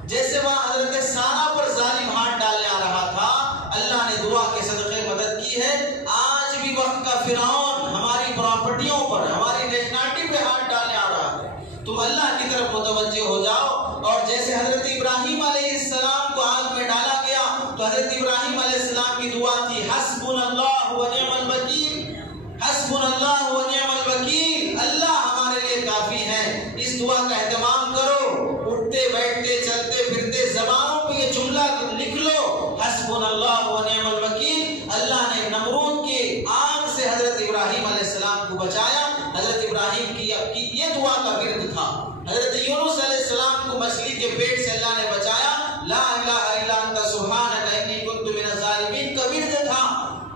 جیسے وہاں حضرت سارہ پر ظالم ہاتھ ڈالنے آ رہا تھا، اللہ نے دعا کے صدقے مدد کی ہے. آج بھی وقت کا فرعون ہماری پراپرٹیوں پر، ہماری نیشنلٹی پہ ہاتھ ڈالنے آ رہا ہے. تم اللہ کی طرف متوجہ ہو جاؤ. اور جیسے حضرت ابراہیم علیہ السلام کو آگ میں ڈالا گیا تو حضرت ابراہیم علیہ السلام کی دعا تھی حسبنا اللہ و نعم الوکیل، حسبنا اللہ و نعم الوکیل، اللہ ہمارے لیے کافی ہے. اس دعا کا اہتمام کرو، اٹھتے بیٹھتے چلتے پھرتے زبانوں پہ یہ جملہ لکھ لو، حسبنا اللہ و نعم الوکیل. اللہ نے نمرود کی آگ سے حضرت ابراہیم علیہ السلام کو بچایا. حضرت ابراہیم کی یہ دعا کا ورد تھا. حضرت یونس علیہ السلام کو مچھلی کے پیٹ سے اللہ نے بچایا، لا الہ الا انت سبحانک انی کنت من الظالمین کا ورد تھا.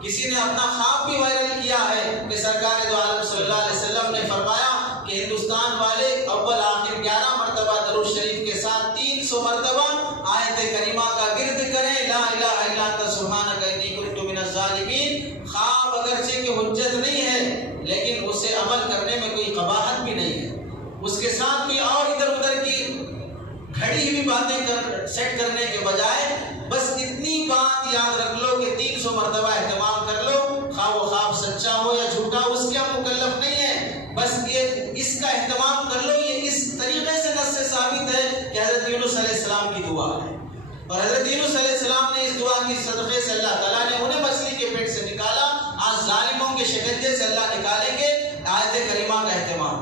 کسی نے اپنا خواب بھی وائرل کیا ہے کہ سرکار دو عالم صلی اللہ علیہ وسلم نے فرمایا کہ ہندوستان والے اول آخر 11 مرتبہ درود شریف کے ساتھ 300 مرتبہ آیت کریمہ کا ورد کریں، لا الہ الا انت سبحانک انی کنت من الظالمین. خواب اگرچہ کہ حجت نہیں ہے لیکن اسے عمل کرنے میں کوئی قباحت بھی نہیں ہے. اس کے ساتھ بھی اور ادھر ادھر کی کھڑی ہوئی باتیں سیٹ کرنے کے بجائے بس اتنی بات یاد رکھ لو کہ 300 مرتبہ اہتمام کر لو، خواہ وہ خواب سچا ہو یا جھوٹا ہو، اس کے ہم مکلف نہیں ہے، بس یہ اس کا اہتمام کر لو۔ یہ اس طریقے سے نص سے ثابت ہے کہ حضرت یونس علیہ السلام کی دعا ہے، اور حضرت یونس علیہ السلام نے اس دعا کی صدقے سے اللہ تعالیٰ نے انہیں مچھلی کے پیٹ سے نکالا۔ آج ظالموں کے شکنجے سے اللہ نکالیں گے۔ آیت کریمہ کا اہتمام،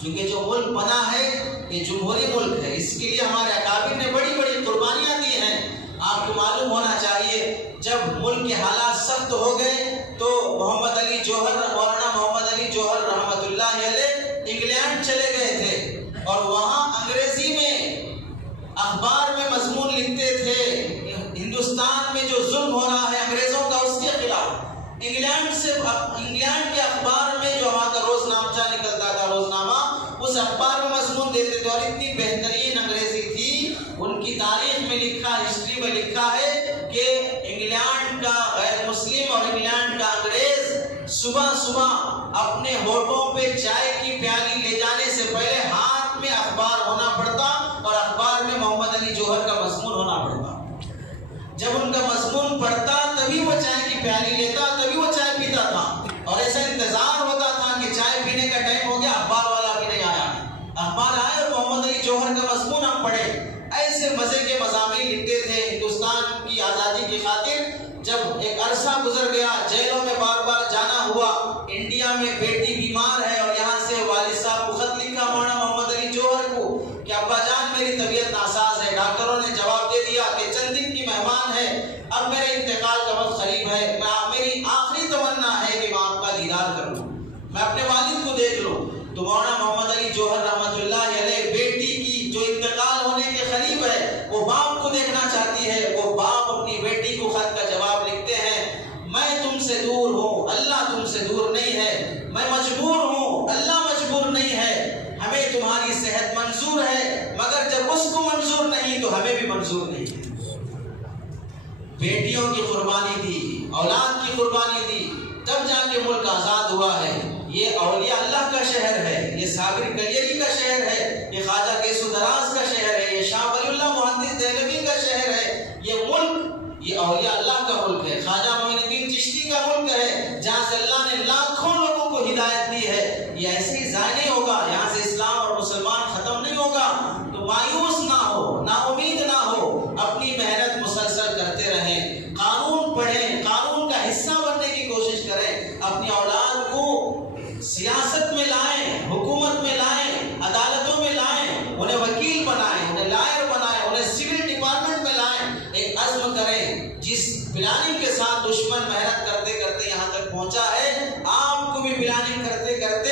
کیونکہ جو ملک بنا ہے یہ جمہوری ملک ہے، اس کے لیے ہمارے اکابر نے بڑی بڑی قربانیاں دی ہیں۔ آپ کو معلوم ہونا چاہیے جب ملک کے حالات سخت ہو گئے تو محمد علی جوہر، مولانا محمد علی جوہر رحمۃ اللہ علیہ انگلینڈ چلے گئے تھے، اور وہاں انگریزی میں اخبار میں مضمون لکھتے تھے ہندوستان میں جو ظلم ہو رہا ہے انگریزوں کا، اس کے خلاف۔ انگلینڈ کے اخبار میں جو وہاں کا روز نامچہ نکلتا تھا، روزنامہ، اس اخبار میں مضمون دیتے تھے، اور اتنی بہترین انگریزی تھی، ان کی تاریخ میں لکھا، ہسٹری میں لکھا ہے کہ انگلینڈ کا غیر مسلم اور انگلینڈ کا انگریز صبح صبح اپنے ہونٹوں پہ چائے کی پیالی لے جانے سے پہلے ہاتھ میں اخبار ہونا پڑتا، اور اخبار میں محمد علی جوہر کا مضمون ہونا پڑتا۔ جب ان کا مضمون پڑھتا تبھی وہ چائے کی پیالی لیتا، تبھی وہ چائے پیتا تھا، اور ایسا انتظار ہوتا تھا کہ چائے پینے کا ٹائم ہو گیا، اخبار والا بھی نہیں آیا، اخبار آئے اور محمد علی جوہر کا مضمون ہم پڑھے۔ ایسے مزے کے مضامین لکھتے تھے ہندوستان کی آزادی کی خاطر۔ جب ایک عرصہ گزر گیا، جیلوں میں بار بار جانا ہوا، انڈیا میں بیٹی بیمار ہے اور یہاں سے والد صاحب کو خط لکھا مولانا محمد علی جوہر کو کہ ابا جان میری طبیعت ناساز ہے، ڈاکٹروں نے جواب دے دیا کہ چند دن کی مہمان ہے، اب میرے انتقال کا وقت قریب ہے، میری آخری تمنا ہے کہ میں آپ کا دیدار کر لوں، میں اپنے والد کو دیکھ لوں۔ تو مولانا محمد علی جوہر رحمۃ اللہ علیہ بیٹی کی جو انتقال ہونے کے قریب ہے وہ باپ کو دیکھنا چاہتی ہے، وہ باپ اپنی بیٹی کو خط کا جواب لکھتے ہیں، میں تم سے دور ہوں، اللہ تم سے دور نہیں ہے، میں مجبور ہوں، اللہ مجبور نہیں ہے، ہمیں تمہاری صحت منظور ہے، مگر جب اس کو منظور نہیں تو ہمیں بھی منظور نہیں ہے۔ بیٹیوں کی قربانی دی، اولاد کی قربانی دی، تب جا کے ملک آزاد ہوا ہے۔ یہ اولیاء اللہ کا شہر ہے، یہ صابر کلیری کا شہر ہے، یہ خواجہ کیسو دراز کا شہر ہے، یہ شاہ ولی اللہ محدث دہلوی کا شہر ہے۔ یہ ملک، یہ اولیاء اللہ کا ملک ہے، خواجہ معین الدین چشتی کا ملک ہے، جہاں سے اللہ نے لاکھوں لوگوں کو ہدایت دی ہے۔ یہ ایسے ہی ضائع نہیں ہوگا، یہاں سے اسلام اور مسلمان ختم نہیں ہوگا۔ تو مایوس نہ ہو، نا امید نہ ہو، اپنی محنت مسلسل کرتے رہیں، قانون پڑھیں، قانون کا حصہ بننے کی کوشش کریں، اپنی اولاد کو سیاست میں لائیں، حکومت میں لائیں، عدالتوں میں لائیں، انہیں وکیل بنائیں، انہیں لائر بنائیں، انہیں سول ڈپارٹمنٹ میں لائیں۔ ایک عزم کریں، جس پلاننگ کے ساتھ دشمن محنت کرتے کرتے یہاں تک پہنچا ہے، آپ کو بھی پلاننگ کرتے کرتے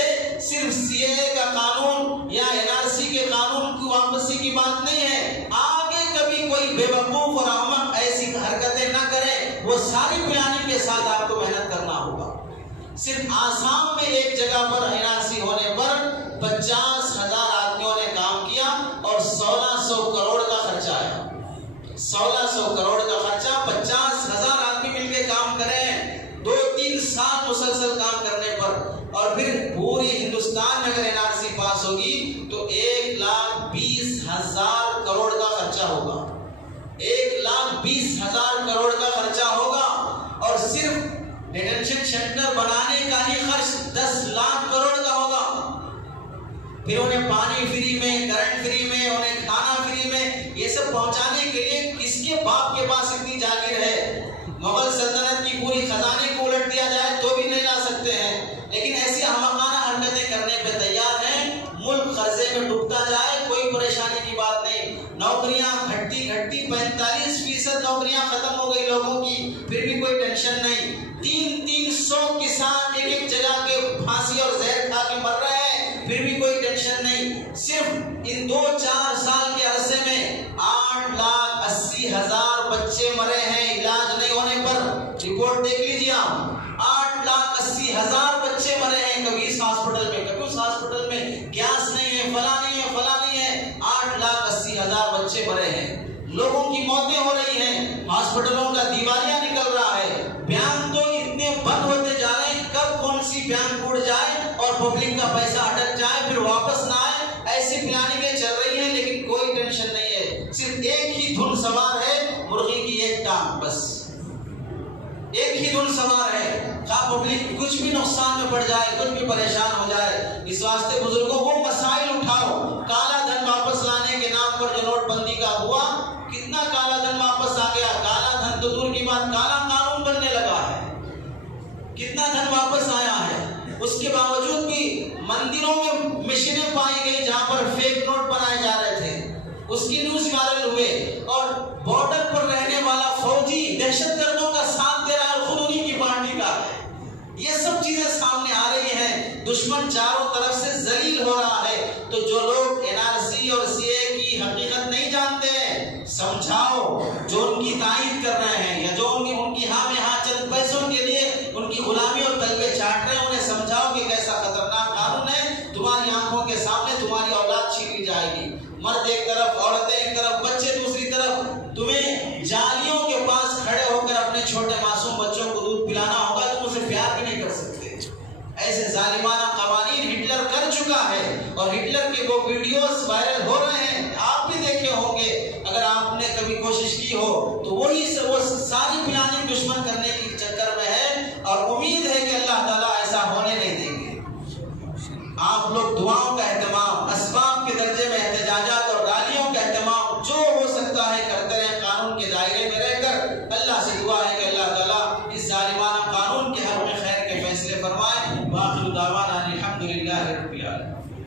صرف سی اے اے کا قانون یا این آر سی کے قانون کی واپسی کی بات نہیں ہے۔ آگے کبھی کوئی بے وقوف اور احمق ایسی حرکتیں نہ کرے، وہ ساری پلاننگ کے ساتھ آپ کو محنت کرنا ہوگا۔ صرف آسام میں ایک جگہ پر این آر سی ہونے پر 50,000 آدمیوں نے کام کیا اور 1600 کروڑ کا خرچہ آیا۔ 1600 کروڑ کا خرچہ، 50,000 آدمی مل کے کام کریں 2-3 سال مسلسل کام کرنے پر، اور پھر پوری ہندوستان میں اگر این آر سی پاس ہوگی تو 1,20,000 کروڑ کا خرچہ ہوگا، 1,20,000 کروڑ کا خرچہ ہوگا، اور صرف ڈیٹینشن سینٹر بنانے کا ہی خرچ 10 لاکھ کروڑ کا ہوگا۔ پھر انہیں پانی فری میں، کرنٹ فری میں، انہیں کھانا فری میں، یہ سب پہنچانے کے لیے کس کے باپ کے پاس اتنی جاگیر ہے؟ مغل سلطنت کی پوری خزانے کو الٹ دیا جائے تو بھی نہیں لا سکتے ہیں، لیکن ایسی احمقانہ حرکتیں کرنے پہ تیار ہیں۔ ملک قرضے میں ڈوبتا جائے، کوئی پریشانی کی بات نہیں، نوکریاں گھٹتی 45% نوکریاں ختم ہو گئی لوگوں کی، پھر بھی کوئی ٹینشن نہیں۔ 300 کسان ایک جگہ کے پھانسی اور زہر کھا کے مر رہے ہیں، پھر بھی کوئی ٹینشن نہیں۔ صرف ان 2-4 سال کے عرصے میں 8,80,000 بچے مرے ہیں علاج نہیں ہونے پر، رپورٹ دیکھ لیجیے آپ، 8,80,000 بچے مرے ہیں کبھی اس ہاسپٹل میں، کبھی اس ہاسپٹل میں، گیس نہیں ہے، فلاں نہیں ہے، فلاں نہیں ہے، 8,80,000 بچے مرے ہیں، لوگوں کی موتیں ہو رہی ہیں، ہاسپٹلوں کا دیوالیہ نکل رہا ہے، بیان تو اتنے بند ہوتے جا رہے ہیں، کب کون سی بیان ٹوٹ جائے اور پبلک کا پیسہ اٹک جائے پھر واپس نہ آئے، ایسی پلاننگیں چل رہی ہیں، لیکن کوئی ایک ہی دھن سوار ہے، پبلک کچھ بھی نقصان میں پڑ جائے، کچھ بھی پریشان ہو جائے۔ اس واسطے بزرگوں وہ مسائل اٹھاؤ۔ کالا دھن واپس لانے کے نام پر جو نوٹ بندی کا ہوا، کتنا کالا دھن واپس آ گیا؟ کالا دھن تو دور کی بات، کالا قانون بننے لگا ہے۔ کتنا دھن واپس آیا ہے؟ اس کے باوجود بھی مندروں میں مشینیں پائی گئی جہاں پر فیک نوٹ بنائے جا رہے تھے، اس کی نیوز وائرل ہوئے، اور بارڈر پر رہنے والا فوجی دہشت گردوں کا ساتھ دے رہا ہے، خود انہی کی پارٹی کا ہے۔ یہ سب چیزیں سامنے آ رہی ہیں، دشمن چاروں طرف سے ذلیل ہو رہا ہے۔ تو جو لوگ NRC اور CAA کی حقیقت نہیں جانتے ہیں، سمجھاؤ۔ جو ان کی تائید کر رہے ہیں یا جو ان کی ہاں میں ہاں چند پیسوں کے لیے ان کی غلامی اور طلبے چاٹ رہے ہیں، انہیں سمجھاؤ کہ کیسا خطرناک قانون ہے۔ تمہاری آنکھوں کے سامنے تمہاری اولاد چھین لی جائے گی، مرد ایک طرف، عورتیں ایک طرف، بچے دوسری طرف۔ تمہیں جالیوں کے پاس کھڑے ہو کر اپنے چھوٹے معصوم بچوں کو دودھ پلانا ہوگا، تم اسے پیار بھی نہیں کر سکتے۔ ایسے ظالمانہ قوانین ہٹلر کر چکا ہے، اور ہٹلر کے وہ ویڈیوز وائرل ہو رہے ہیں، آپ بھی دیکھے ہوں گے اگر آپ نے کبھی کوشش کی ہو تو۔ وہ ساری پلاننگ دشمن کرنے کے چکر میں ہے، اور امید ہے کہ اللہ تعالیٰ ایسا ہونے نہیں دیں گے۔ آپ لوگ دعاؤں کا اہتمام، اسباب کے درجے میں احتجاجات اور ریلیوں کا اہتمام جو ہو سکتا ہے کرتے رہیں، قانون کے دائرے میں رہ کر۔ اللہ سے دعا ہے